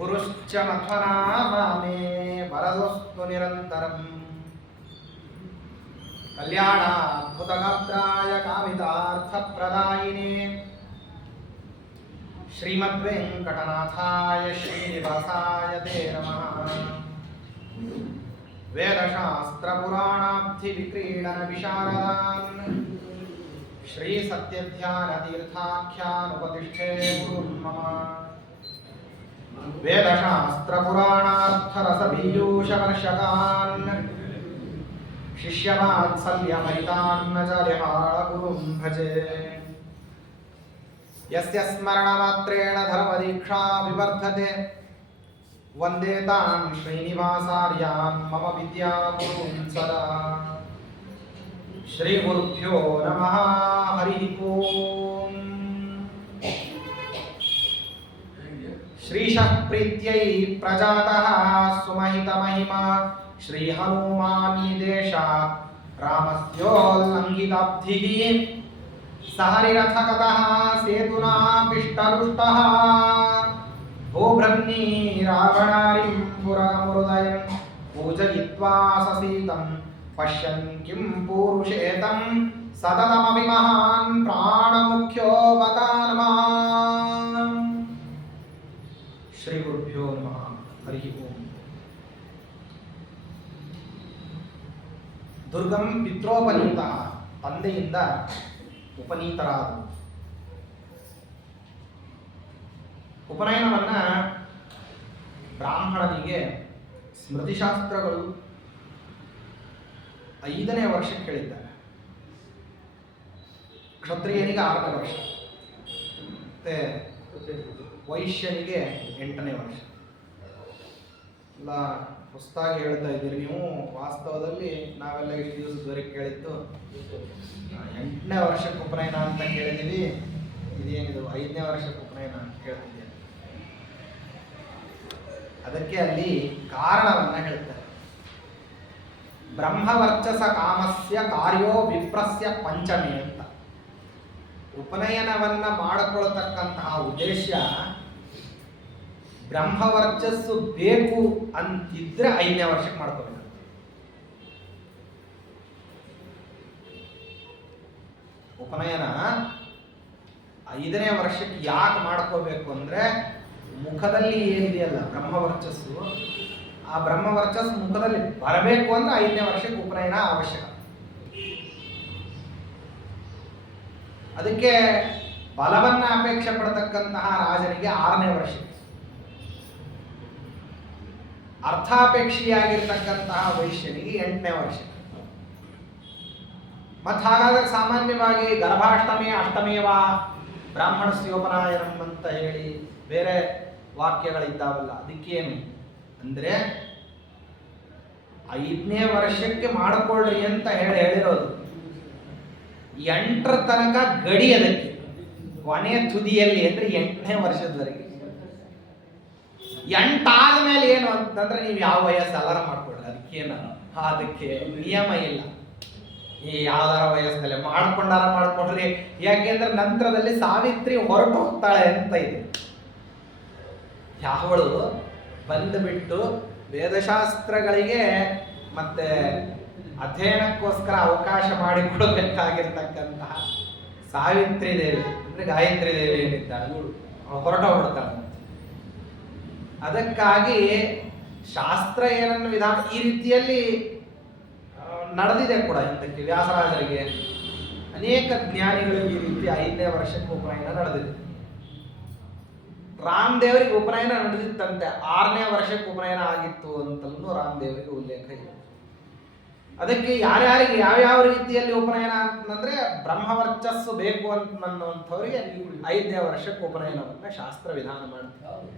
ಗುರುಶ್ಚ ಮಧ್ವನಾಮೇ ವರದೋಸ್ತು ನಿರಂತರಂ ಕಲ್ಯಾಣಾದ್ಭುತಗಾತ್ರಾಯ ಕಾಮಿತಾರ್ಥಪ್ರದಾಯಿನೇ ಶ್ರೀಮದ್ವೆಂಕಟನಾಥಾಯ ಶ್ರೀನಿವಾಸಾಯ ತೇ ನಮಃ. ವೇದಶಾಸ್ತ್ರಪುರಾಣಾಬ್ಧಿ ವಿಕ್ರೀಡನ ವಿಶಾರದಾನ್ ಶ್ರೀ ಸತ್ಯಧ್ಯಾನ ತೀರ್ಥಾಖ್ಯಾನುಪತಿಷ್ಠೇ ಗುರುನ್ ಮಮ. ವೇದಶಾಸ್ತ್ರಪುರಾಣಾರ್ಥರಸಬೀಜೂಷವರ್ಷಕಾನ್ ಶಿಷ್ಯವಾತ್ಸಲ್ಯಮಹಿತಾನ್ನ ಜರಿಹಾಳ ಗುರುಂ ಭಜೆ. ಯಸ್ಯ ಸ್ಮರಣಮಾತ್ರೇಣ ಧರ್ಮದೀಕ್ಷಾ ವಿವರ್ಧತೆ ವಂದೇ ತಾನ್ ಶ್ರೀನಿವಾಸಾರ್ಯಾನ್ ಮಮ ವಿದ್ಯಾಗುರುನ್ ಸದಾ. ಶ್ರೀ ಗುರುಭ್ಯೋ ನಮಃ. ಹರಿ ಓಂ. ಶ್ರೀಶಃ ಪ್ರೀತ್ಯೈ ಪ್ರಜಾತಃ ಸುಮಹಿತಮಹಿಮಾ ಶ್ರೀ ಹನುಮಾನ್ನಿದೇಶಾತ್ ರಾಮಸ್ಯೋಲ್ಲಂಘಿತಾಬ್ಧಿಃ ಸಹರಿರಥಗತಃ ಸೇತುನಾ ಪಿಷ್ಟರುಷ್ಟಃ ಭೂಭ್ರನ್ನೀ ರಾವಣಾರಿಂ ಪುರಮುರುದಯಂ ಪೂಜಯಿತ್ವಾ ಸಸೀತಂ ಪಶ್ಯನ್ ಕಿಂ ಪೂರುಷೇತಂ ಸತತಮಪಿ ಮಹಾನ್ ಪ್ರಾಣಮುಖ್ಯೋ ವದಾನ್ಮಾ. ಶ್ರೀ ಗುರುಭ್ಯೋ ನಮಃ. ಹರಿ ಓಂ. ದುರ್ಗಂ ಪಿತ್ರೋಪನೀತ, ತಂದೆಯಿಂದ ಉಪನೀತರಾದ. ಉಪನಯನವನ್ನ ಬ್ರಾಹ್ಮಣನಿಗೆ ಸ್ಮೃತಿಶಾಸ್ತ್ರಗಳು 5ನೇ ವರ್ಷಕ್ಕೆ ಹೇಳಿದ್ದಾರೆ. ಕ್ಷತ್ರಿಯನಿಗೆ 6ನೇ ವರ್ಷ, ಮತ್ತೆ ವೈಶ್ಯನಿಗೆ 8ನೇ ವರ್ಷ. ಎಲ್ಲ ಹೊಸದಾಗಿ ಹೇಳ್ತಾ ಇದ್ದೀರಿ ನೀವು. ವಾಸ್ತವದಲ್ಲಿ ನಾವೆಲ್ಲ ಇಷ್ಟು ದಿವಸದವರೆಗೆ ಕೇಳಿದ್ದು 8ನೇ ವರ್ಷಕ್ಕೆ ಉಪನಯನ ಅಂತ ಕೇಳಿದ್ದೀವಿ. ಇದೇನಿದು 5ನೇ ವರ್ಷಕ್ಕೆ ಉಪನಯನ ಅಂತ ಹೇಳ್ತಿದ್ದೀವಿ. ಅದಕ್ಕೆ ಅಲ್ಲಿ ಕಾರಣವನ್ನ ಹೇಳ್ತಾರೆ. ಬ್ರಹ್ಮವರ್ಚಸ ಕಾಮಸ್ಯ ಕಾರ್ಯೋ ವಿಪ್ರಸ್ಯ ಪಂಚಮಿ ಅಂತ. ಉಪನಯನವನ್ನ ಮಾಡಿಕೊಳ್ತಕ್ಕಂತಹ ಉದ್ದೇಶ ಬ್ರಹ್ಮವರ್ಚಸ್ಸು ಬೇಕು ಅಂತಿದ್ರೆ 5ನೇ ವರ್ಷಕ್ಕೆ ಮಾಡ್ಕೋಬೇಕು. ಉಪನಯನ 5ನೇ ವರ್ಷಕ್ಕೆ ಯಾಕೆ ಮಾಡ್ಕೋಬೇಕು ಅಂದ್ರೆ, ಮುಖದಲ್ಲಿ ಏನಿದೆಯಲ್ಲ ಬ್ರಹ್ಮವರ್ಚಸ್ಸು, ಆ ಬ್ರಹ್ಮವರ್ಚಸ್ಸು ಮುಖದಲ್ಲಿ ಬರಬೇಕು ಅಂದ್ರೆ 5ನೇ ವರ್ಷಕ್ಕೆ ಉಪನಯನ ಅವಶ್ಯಕ. ಅದಕ್ಕೆ ಬಲವನ್ನ ಅಪೇಕ್ಷೆ ಪಡತಕ್ಕಂತಹ ರಾಜನಿಗೆ 6ನೇ ವರ್ಷಕ್ಕೆ, ಅರ್ಥಾಪೇಕ್ಷಿಯಾಗಿರ್ತಕ್ಕಂತಹ ವೈಶ್ಯನಿಗೆ 8ನೇ ವರ್ಷ. ಮತ್ತು ಹಾಗಾದ್ರೆ ಸಾಮಾನ್ಯವಾಗಿ ಗರ್ಭಾಷ್ಟಮಿ ಅಷ್ಟಮೇವ ಬ್ರಾಹ್ಮಣಸ್ಯೋಪನಾಯನಂ ಅಂತ ಹೇಳಿ ಬೇರೆ ವಾಕ್ಯಗಳಿದ್ದಾವಲ್ಲ, ಅದಕ್ಕೇನು ಅಂದ್ರೆ 5ನೇ ವರ್ಷಕ್ಕೆ ಮಾಡಿಕೊಳ್ಳ್ರಿ ಅಂತ ಹೇಳಿರೋದು. 8ರ ತನಕ ಗಡಿ ಅದಕ್ಕೆ, ಕೊನೆಯ ತುದಿಯಲ್ಲಿ ಅಂದ್ರೆ 8ನೇ ವರ್ಷದವರೆಗೆ. 8 ಆದ್ಮೇಲೆ ಏನು ಅಂತಂದ್ರೆ ನೀವು ಯಾವ ವಯಸ್ಸು ಎಲ್ಲಾರ ಮಾಡ್ಕೊಡ್ರಿ, ಅದಕ್ಕೇನು ಅದಕ್ಕೆ ನಿಯಮ ಇಲ್ಲ. ಈ ಯಾವ್ದಾರ ವಯಸ್ಸಲ್ಲಿ ಮಾಡ್ಕೊಂಡ್ರಿ. ಯಾಕೆಂದ್ರೆ ನಂತರದಲ್ಲಿ ಸಾವಿತ್ರಿ ಹೊರಟು ಹೋಗ್ತಾಳೆ ಅಂತ ಇದೆ. ಯಾವಳು ಬಂದುಬಿಟ್ಟು ವೇದಶಾಸ್ತ್ರಗಳಿಗೆ ಮತ್ತೆ ಅಧ್ಯಯನಕ್ಕೋಸ್ಕರ ಅವಕಾಶ ಮಾಡಿಕೊಡಬೇಕಾಗಿರ್ತಕ್ಕಂತಹ ಸಾವಿತ್ರಿ ದೇವಿ ಅಂದ್ರೆ ಗಾಯತ್ರಿ ದೇವಿ ಏನಿದ್ದಾಳೆ, ಹೊರಟೋಗ್ಬಿಡ್ತಾಳೆ. ಅದಕ್ಕಾಗಿ ಶಾಸ್ತ್ರ ಏನನ್ನು ವಿಧಾನ ಈ ರೀತಿಯಲ್ಲಿ ನಡೆದಿದೆ ಕೂಡ. ಇಂದಕ್ಕೆ ವ್ಯಾಸರಾಜರಿಗೆ ಅನೇಕ ಜ್ಞಾನಿಗಳು ಈ ರೀತಿ 5ನೇ ವರ್ಷಕ್ಕೆ ಉಪನಯನ ನಡೆದಿದೆ. ರಾಮದೇವರಿಗೆ ಉಪನಯನ ನಡೆದಿತ್ತಂತೆ, 6ನೇ ವರ್ಷಕ್ಕೆ ಉಪನಯನ ಆಗಿತ್ತು ಅಂತಲೂ ರಾಮದೇವರಿಗೆ ಉಲ್ಲೇಖ ಇದೆ. ಅದಕ್ಕೆ ಯಾರ್ಯಾರಿಗೆ ಯಾವ್ಯಾವ ರೀತಿಯಲ್ಲಿ ಉಪನಯನ ಅಂತಂದ್ರೆ, ಬ್ರಹ್ಮವರ್ಚಸ್ಸು ಬೇಕು ಅನ್ನುವಂಥವ್ರಿಗೆ 5ನೇ ವರ್ಷಕ್ಕೆ ಉಪನಯನವನ್ನ ಶಾಸ್ತ್ರ ವಿಧಾನ ಮಾಡ್ತಾರೆ.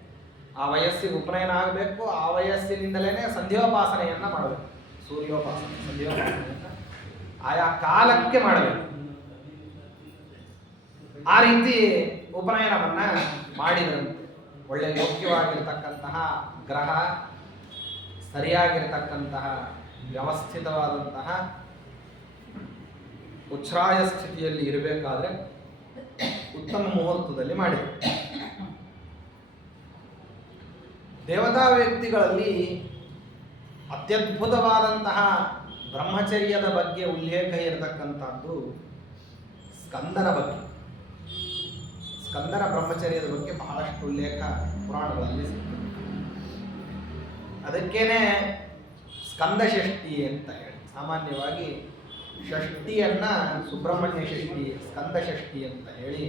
ಆ ವಯಸ್ಸಿಗೆ ಉಪನಯನ ಆಗಬೇಕು. ಆ ವಯಸ್ಸಿನಿಂದಲೇ ಸಂಧ್ಯೋಪಾಸನೆಯನ್ನ ಮಾಡಬೇಕು. ಸೂರ್ಯೋಪಾಸನೆ, ಸಂಧ್ಯೋಪಾಸನೆಯನ್ನ ಆಯಾ ಕಾಲಕ್ಕೆ ಮಾಡಬೇಕು. ಆ ರೀತಿ ಉಪನಯನವನ್ನ ಮಾಡಿದ್ರಂತೆ. ಒಳ್ಳೆ ಯೋಗ್ಯವಾಗಿರ್ತಕ್ಕಂತಹ ಗ್ರಹ, ಸರಿಯಾಗಿರ್ತಕ್ಕಂತಹ ವ್ಯವಸ್ಥಿತವಾದಂತಹ ಉಚ್ಛ್ರಾಯ ಸ್ಥಿತಿಯಲ್ಲಿ ಇರಬೇಕಾದ್ರೆ ಉತ್ತಮ ಮುಹೂರ್ತದಲ್ಲಿ ಮಾಡಿದರು. ದೇವತಾ ವ್ಯಕ್ತಿಗಳಲ್ಲಿ ಅತ್ಯದ್ಭುತವಾದಂತಹ ಬ್ರಹ್ಮಚರ್ಯದ ಬಗ್ಗೆ ಉಲ್ಲೇಖ ಇರತಕ್ಕಂಥದ್ದು ಸ್ಕಂದನ ಬಗ್ಗೆ. ಸ್ಕಂದನ ಬ್ರಹ್ಮಚರ್ಯದ ಬಗ್ಗೆ ಬಹಳಷ್ಟು ಉಲ್ಲೇಖ ಪುರಾಣಗಳಲ್ಲಿ ಸಿಗ್ತದೆ. ಅದಕ್ಕೇನೆ ಸ್ಕಂದ ಷಷ್ಠಿ ಅಂತ ಹೇಳಿ, ಸಾಮಾನ್ಯವಾಗಿ ಷಷ್ಠಿಯನ್ನ ಸುಬ್ರಹ್ಮಣ್ಯ ಷಷ್ಠಿ, ಸ್ಕಂದ ಷಷ್ಠಿ ಅಂತ ಹೇಳಿ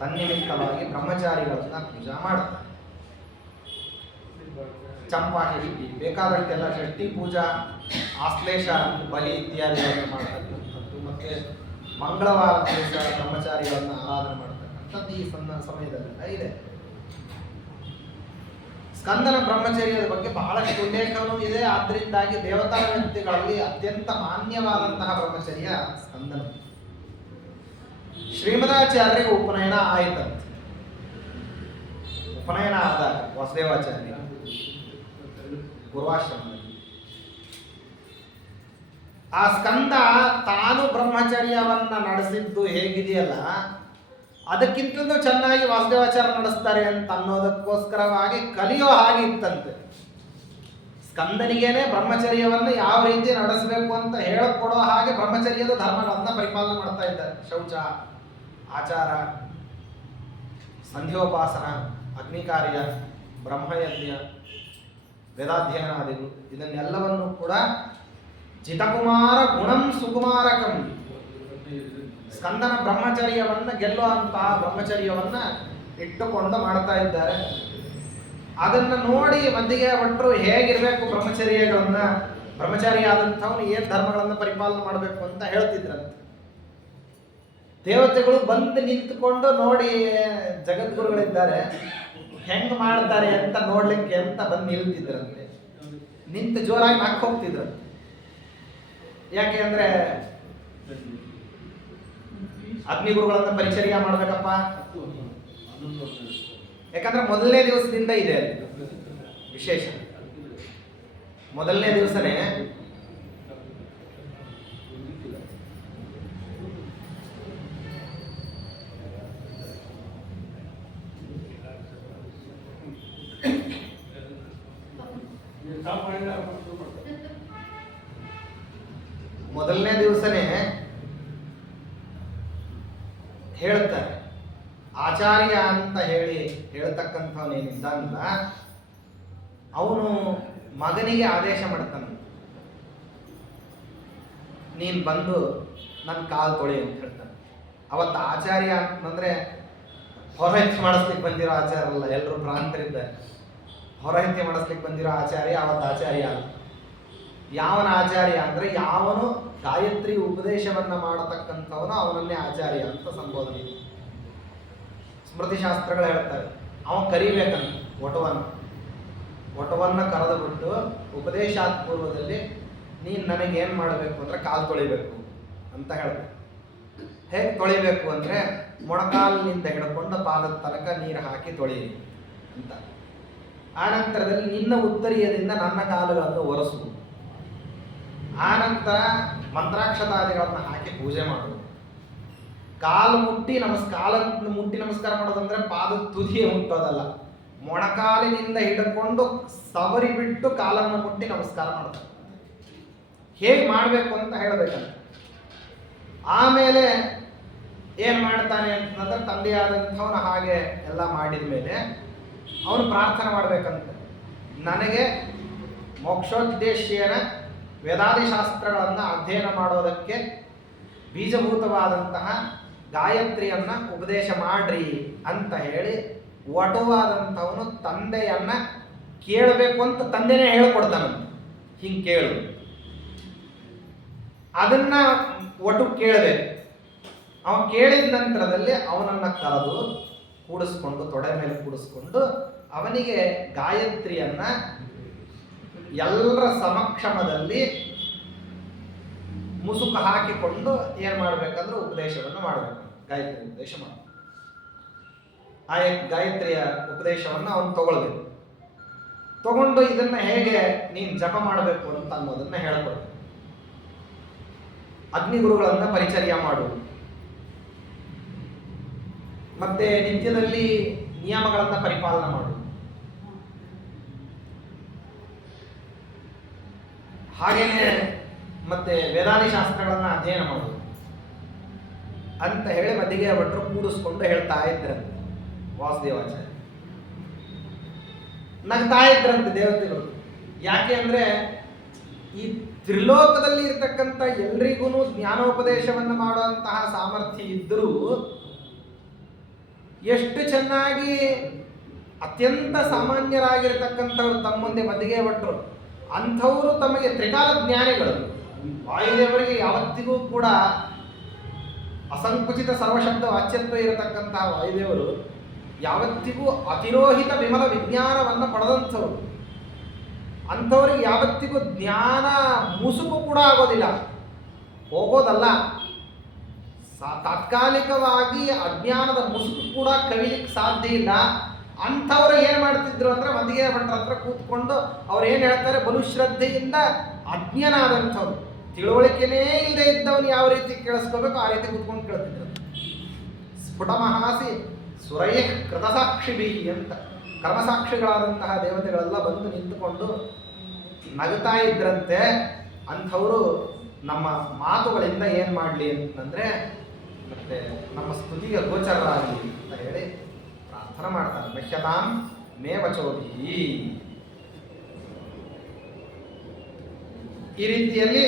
ತನ್ನಿಮಿತ್ತವಾಗಿ ಬ್ರಹ್ಮಚಾರಿಗಳನ್ನ ಪೂಜಾ ಮಾಡ್ತಾರೆ. ಚಂಪಾ ಷಷ್ಠಿ, ಬೇಕಾದಷ್ಟೆಲ್ಲ ಷಷ್ಠಿ ಪೂಜಾ, ಆಶ್ಲೇಷ ಬಲಿ ಇತ್ಯಾದಿಗಳನ್ನು ಮಾಡ್ತಕ್ಕಂಥದ್ದು, ಮತ್ತೆ ಮಂಗಳವಾರ ದಿವಸ ಬ್ರಹ್ಮಚಾರಿಗಳನ್ನ ಆರಾಧನೆ ಮಾಡ್ತಕ್ಕಂಥದ್ದು ಈ ಸಮಯದಲ್ಲೆಲ್ಲ ಇದೆ. ಸ್ಕಂದನ ಬ್ರಹ್ಮಚರ್ಯದ ಬಗ್ಗೆ ಬಹಳಷ್ಟು ಉಲ್ಲೇಖವೂ ಇದೆ. ಆದ್ದರಿಂದಾಗಿ ದೇವತಾ ವ್ಯಕ್ತಿಗಳಲ್ಲಿ ಅತ್ಯಂತ ಮಾನ್ಯವಾದಂತಹ ಬ್ರಹ್ಮಚರ್ಯ ಸ್ಕಂದನ. ಶ್ರೀಮದಾಚಾರ್ಯರಿಗೆ ಉಪನಯನ ಆಯಿತಂತೆ. ಉಪನಯನ ಆದಾಗ ವಾಸುದೇವಾಚಾರ್ಯ ಪೂರ್ವಾಶ್ರಮದಲ್ಲಿ ಆ ಸ್ಕಂದ ತಾನು ಬ್ರಹ್ಮಚರ್ಯವನ್ನ ನಡೆಸಿದ್ದು ಹೇಗಿದೆಯಲ್ಲ ಅದಕ್ಕಿಂತಲೂ ಚೆನ್ನಾಗಿ ವಾಸುದೇವಾಚಾರ್ಯ ನಡೆಸ್ತಾರೆ ಅಂತ ಅನ್ನೋದಕ್ಕೋಸ್ಕರವಾಗಿ ಕಲಿಯೋ ಹಾಗೆ ಇತ್ತಂತೆ. ಸ್ಕಂದನಿಗೇನೆ ಬ್ರಹ್ಮಚರ್ಯವನ್ನು ಯಾವ ರೀತಿ ನಡೆಸಬೇಕು ಅಂತ ಹೇಳಿಕೊಡೋ ಹಾಗೆ ಬ್ರಹ್ಮಚರ್ಯದ ಧರ್ಮಗಳನ್ನ ಪರಿಪಾಲನೆ ಮಾಡ್ತಾ ಇದ್ದಾರೆ. ಶೌಚ, ಆಚಾರ, ಸಂಧ್ಯೋಪಾಸನ, ಅಗ್ನಿಕಾರ್ಯ, ಬ್ರಹ್ಮಯಜ್ಞ, ವೇದಾಧ್ಯಯನಾದಿಗಳು, ಇದನ್ನೆಲ್ಲವನ್ನು ಕೂಡ ಜಿತಕುಮಾರ ಗುಣಂ ಸುಕುಮಾರಕಂ, ಸ್ಕಂದನ ಬ್ರಹ್ಮಚರ್ಯವನ್ನ ಗೆಲ್ಲುವಂತಹ ಬ್ರಹ್ಮಚರ್ಯವನ್ನ ಇಟ್ಟುಕೊಂಡು ಮಾಡ್ತಾ ಇದ್ದಾರೆ. ಅದನ್ನ ನೋಡಿ ಮದ್ದಿಗೆ ಭಟ್ರು ಹೇಗಿರ್ಬೇಕು ಬ್ರಹ್ಮಚರ್ಯಗಳನ್ನ, ಬ್ರಹ್ಮಚಾರಿ ಆದಂಥವನು ಏನ್ ಧರ್ಮಗಳನ್ನ ಪರಿಪಾಲನೆ ಮಾಡಬೇಕು ಅಂತ ಹೇಳ್ತಿದ್ರಂತೆ. ದೇವತೆಗಳು ಬಂದು ನಿಂತುಕೊಂಡು ನೋಡಿ, ಜಗದ್ಗುರುಗಳಿದ್ದಾರೆ ಹೆಂಗ್ ಮಾಡ್ತಾರೆ ಅಂತ ನೋಡ್ಲಿಕ್ಕೆ ಅಂತ ಬಂದು ನಿಲ್ತಿದ್ರಂತೆ. ನಿಂತು ಜೋರಾಗಿ ನಾಕ್ ಹೋಗ್ತಿದ್ರಂತೆ. ಯಾಕೆ ಅಂದ್ರೆ ಅಗ್ನಿಗುರುಗಳನ್ನ ಪರಿಚರ್ಯ ಮಾಡ್ಬೇಕಪ್ಪ. ಯಾಕಂದ್ರೆ ಮೊದಲನೇ ದಿವಸದಿಂದ ಇದೆ ವಿಶೇಷ. ಮೊದಲನೇ ದಿವಸನೇ ಹೇಳ್ತಾರೆ. ಆಚಾರ್ಯ ಅಂತ ಹೇಳಿ ಹೇಳ್ತಕ್ಕಂಥವನೇನಿದ್ದಾನಲ್ಲ ಅವನು ಮಗನಿಗೆ ಆದೇಶ ಮಾಡ್ತಾನೆ, ನೀನ್ ಬಂದು ನನ್ನ ಕಾಲು ತೊಳಿ ಅಂತ ಹೇಳ್ತಾನೆ. ಅವತ್ತು ಆಚಾರ್ಯ ಅಂತಂದ್ರೆ ಹೊರಹೆಚ್ಚಿ ಮಾಡಿಸ್ಲಿಕ್ಕೆ ಬಂದಿರೋ ಆಚಾರ್ಯ ಅಲ್ಲ, ಎಲ್ಲರೂ ಭ್ರಾಂತರಿದ್ದಾರೆ. ಹೊರಹೆಚ್ಚಿ ಮಾಡಿಸ್ಲಿಕ್ಕೆ ಬಂದಿರೋ ಆಚಾರ್ಯ ಅವತ್ತು ಆಚಾರ್ಯ ಅಲ್ಲ. ಯಾವನ ಆಚಾರ್ಯ ಅಂದ್ರೆ ಯಾವನು ಗಾಯತ್ರಿ ಉಪದೇಶವನ್ನ ಮಾಡತಕ್ಕಂಥವನು ಅವನನ್ನೇ ಆಚಾರ್ಯ ಅಂತ ಸಂಬೋಧನೆ. ಸ್ಮೃತಿಶಾಸ್ತ್ರಗಳು ಹೇಳ್ತಾರೆ ಅವನು ಕರಿಬೇಕಂತ ಒಟವನ್ನ ಕರೆದು ಬಿಟ್ಟು ಉಪದೇಶಾತ್ ಪೂರ್ವದಲ್ಲಿ ನೀನು ನನಗೇನು ಮಾಡಬೇಕು ಅಂದ್ರೆ ಕಾಲು ತೊಳಿಬೇಕು ಅಂತ ಹೇಳ್ಬೇಕು. ಹೇಗೆ ತೊಳಿಬೇಕು ಅಂದ್ರೆ ಮೊಣಕಾಲಿನಿಂದ ಹಿಡ್ಕೊಂಡು ಪಾದದ ತನಕ ನೀರು ಹಾಕಿ ತೊಳೆಯಿರಿ ಅಂತ. ಆ ನಂತರದಲ್ಲಿ ನಿನ್ನ ಉತ್ತರೀಯದಿಂದ ನನ್ನ ಕಾಲುಗಳನ್ನು ಒರೆಸು. ಆ ನಂತರ ಮಂತ್ರಾಕ್ಷತಾದಿಗಳನ್ನ ಹಾಕಿ ಪೂಜೆ ಮಾಡುವುದು. ಕಾಲು ಮುಟ್ಟಿ ನಮಸ್ಕಾರ ಮಾಡೋದಂದ್ರೆ ಪಾದದ ತುದಿಯೇ ಮುಟ್ಟೋದಲ್ಲ, ಮೊಣಕಾಲಿನಿಂದ ಹಿಡ್ಕೊಂಡು ಸವರಿ ಬಿಟ್ಟು ಕಾಲನ್ನು ಮುಟ್ಟಿ ನಮಸ್ಕಾರ ಮಾಡ್ತಾರೆ. ಹೇಗೆ ಮಾಡಬೇಕು ಅಂತ ಹೇಳಬೇಕಂತ. ಆಮೇಲೆ ಏನ್ ಮಾಡ್ತಾನೆ ಅಂತಂದ್ರೆ ತಂದೆಯಾದಂಥವನು ಹಾಗೆ ಎಲ್ಲ ಮಾಡಿದ ಮೇಲೆ ಅವನು ಪ್ರಾರ್ಥನೆ ಮಾಡ್ಬೇಕಂತ, ನನಗೆ ಮೋಕ್ಷೋದ್ದೇಶೇನ ವೇದಾದಿಶಾಸ್ತ್ರಗಳನ್ನು ಅಧ್ಯಯನ ಮಾಡೋದಕ್ಕೆ ಬೀಜಭೂತವಾದಂತಹ ಗಾಯತ್ರಿಯನ್ನ ಉಪದೇಶ ಮಾಡ್ರಿ ಅಂತ ಹೇಳಿ ವಟುವಾದಂಥವನು ತಂದೆಯನ್ನ ಕೇಳಬೇಕು ಅಂತ ತಂದೆನೇ ಹೇಳ್ಕೊಡ್ತಾನಂತ. ಹಿಂಗೆ ಕೇಳು, ಅದನ್ನ ಒಟ್ಟು ಕೇಳಬೇಕು. ಅವನು ಕೇಳಿದ ನಂತರದಲ್ಲಿ ಅವನನ್ನ ಕರೆದು ಕೂಡಿಸ್ಕೊಂಡು ತೊಡೆ ಮೇಲೆ ಕೂಡಿಸ್ಕೊಂಡು ಅವನಿಗೆ ಗಾಯತ್ರಿಯನ್ನ ಎಲ್ಲರ ಸಮಕ್ಷಮದಲ್ಲಿ ಮುಸುಕು ಹಾಕಿಕೊಂಡು ಏನ್ ಮಾಡ್ಬೇಕಂದ್ರೆ ಉಪದೇಶವನ್ನು ಮಾಡಬೇಕು. ಗಾಯತ್ರಿ ಉಪದೇಶ ಮಾಡ ಆ ಗಾಯತ್ರಿಯ ಉಪದೇಶವನ್ನು ಅವನು ತಗೊಳ್ಬೇಕು. ತಗೊಂಡು ಇದನ್ನ ಹೇಗೆ ನೀನ್ ಜಪ ಮಾಡಬೇಕು ಅಂತ ಅನ್ನೋದನ್ನ ಹೇಳ್ಕೊಡ್ಬೇಕು. ಅಗ್ನಿಗುರುಗಳನ್ನ ಪರಿಚರ್ಯ ಮಾಡುವುದು, ಮತ್ತೆ ನಿತ್ಯದಲ್ಲಿ ನಿಯಮಗಳನ್ನ ಪರಿಪಾಲನೆ ಮಾಡುವುದು, ಹಾಗೇನೆ ಮತ್ತೆ ವೇದಾದಿ ಶಾಸ್ತ್ರಗಳನ್ನ ಅಧ್ಯಯನ ಮಾಡೋದು ಅಂತ ಹೇಳಿ ಮದ್ದಿಗೆ ಭಟ್ರು ಕೂಡಿಸ್ಕೊಂಡು ಹೇಳ್ತಾ ಇದ್ರಂತೆ. ವಾಸುದೇವಾಚಾರ್ಯ ನಗ್ತಾ ಇದ್ರಂತೆ ದೇವತೆಗಳು. ಯಾಕೆ ಅಂದ್ರೆ ಈ ತ್ರಿಲೋಕದಲ್ಲಿ ಇರ್ತಕ್ಕಂಥ ಎಲ್ರಿಗೂ ಜ್ಞಾನೋಪದೇಶವನ್ನು ಮಾಡುವಂತಹ ಸಾಮರ್ಥ್ಯ ಇದ್ದರೂ ಎಷ್ಟು ಚೆನ್ನಾಗಿ ಅತ್ಯಂತ ಸಾಮಾನ್ಯರಾಗಿರ್ತಕ್ಕಂಥವ್ರು ತಮ್ಮ ಮುಂದೆ ಮದ್ದಿಗೆ ಭಟ್ರು, ಅಂಥವರು ತಮಗೆ ತ್ರಿಕಾಲ ಜ್ಞಾನಿಗಳು. ವಾಯುದೇವರಿಗೆ ಯಾವತ್ತಿಗೂ ಕೂಡ ಅಸಂಕುಚಿತ ಸರ್ವಶಬ್ದ ವಾಚ್ಯತ್ವ ಇರತಕ್ಕಂತಹ ವಾಯುದೇವರು ಯಾವತ್ತಿಗೂ ಅತಿರೋಹಿತ ವಿಮಲ ವಿಜ್ಞಾನವನ್ನು ಪಡೆದಂಥವ್ರು. ಅಂಥವ್ರಿಗೆ ಯಾವತ್ತಿಗೂ ಜ್ಞಾನ ಮುಸುಕು ಕೂಡ ಆಗೋದಿಲ್ಲ, ಹೋಗೋದಲ್ಲ. ತಾತ್ಕಾಲಿಕವಾಗಿ ಅಜ್ಞಾನದ ಮುಸುಕು ಕೂಡ ಕವಿಲಿಕ್ಕೆ ಸಾಧ್ಯ ಇಲ್ಲ. ಅಂಥವ್ರು ಏನು ಮಾಡ್ತಿದ್ರು ಅಂದ್ರೆ ಮದ್ದಿಗೆ ಭಟ್ರ ಹತ್ರ ಕೂತ್ಕೊಂಡು ಅವ್ರು ಏನು ಹೇಳ್ತಾರೆ, ಬಲು ಶ್ರದ್ಧೆಯಿಂದ ಅಜ್ಞನಾದಂಥವ್ರು, ತಿಳುವಳಿಕೆನೇ ಇಲ್ಲದೆ ಇದ್ದವನು ಯಾವ ರೀತಿ ಕೇಳಿಸ್ಕೋಬೇಕು ಆ ರೀತಿ ಕೂತ್ಕೊಂಡು ಕೇಳ್ತಿದ್ರು. ಸ್ಫುಟಮಹಾಸಿ ಸುರೈ ಕೃತಸಾಕ್ಷಿಭಿ ಅಂತ ಕರ್ಮಸಾಕ್ಷಿಗಳಾದಂತಹ ದೇವತೆಗಳೆಲ್ಲ ಬಂದು ನಿಂತುಕೊಂಡು ನಗುತ್ತಾ ಇದ್ರಂತೆ. ಅಂಥವರು ನಮ್ಮ ಮಾತುಗಳಿಂದ ಏನು ಮಾಡಲಿ ಅಂತಂದರೆ ಮತ್ತೆ ನಮ್ಮ ಸ್ತುತಿಗೆ ಗೋಚರರಾಗಲಿ ಅಂತ ಹೇಳಿ ಪ್ರಾರ್ಥನೆ ಮಾಡ್ತಾರೆ. ಮಹ್ಯತಾಂ ಮೇ ವಚೋಭಿ. ಈ ರೀತಿಯಲ್ಲಿ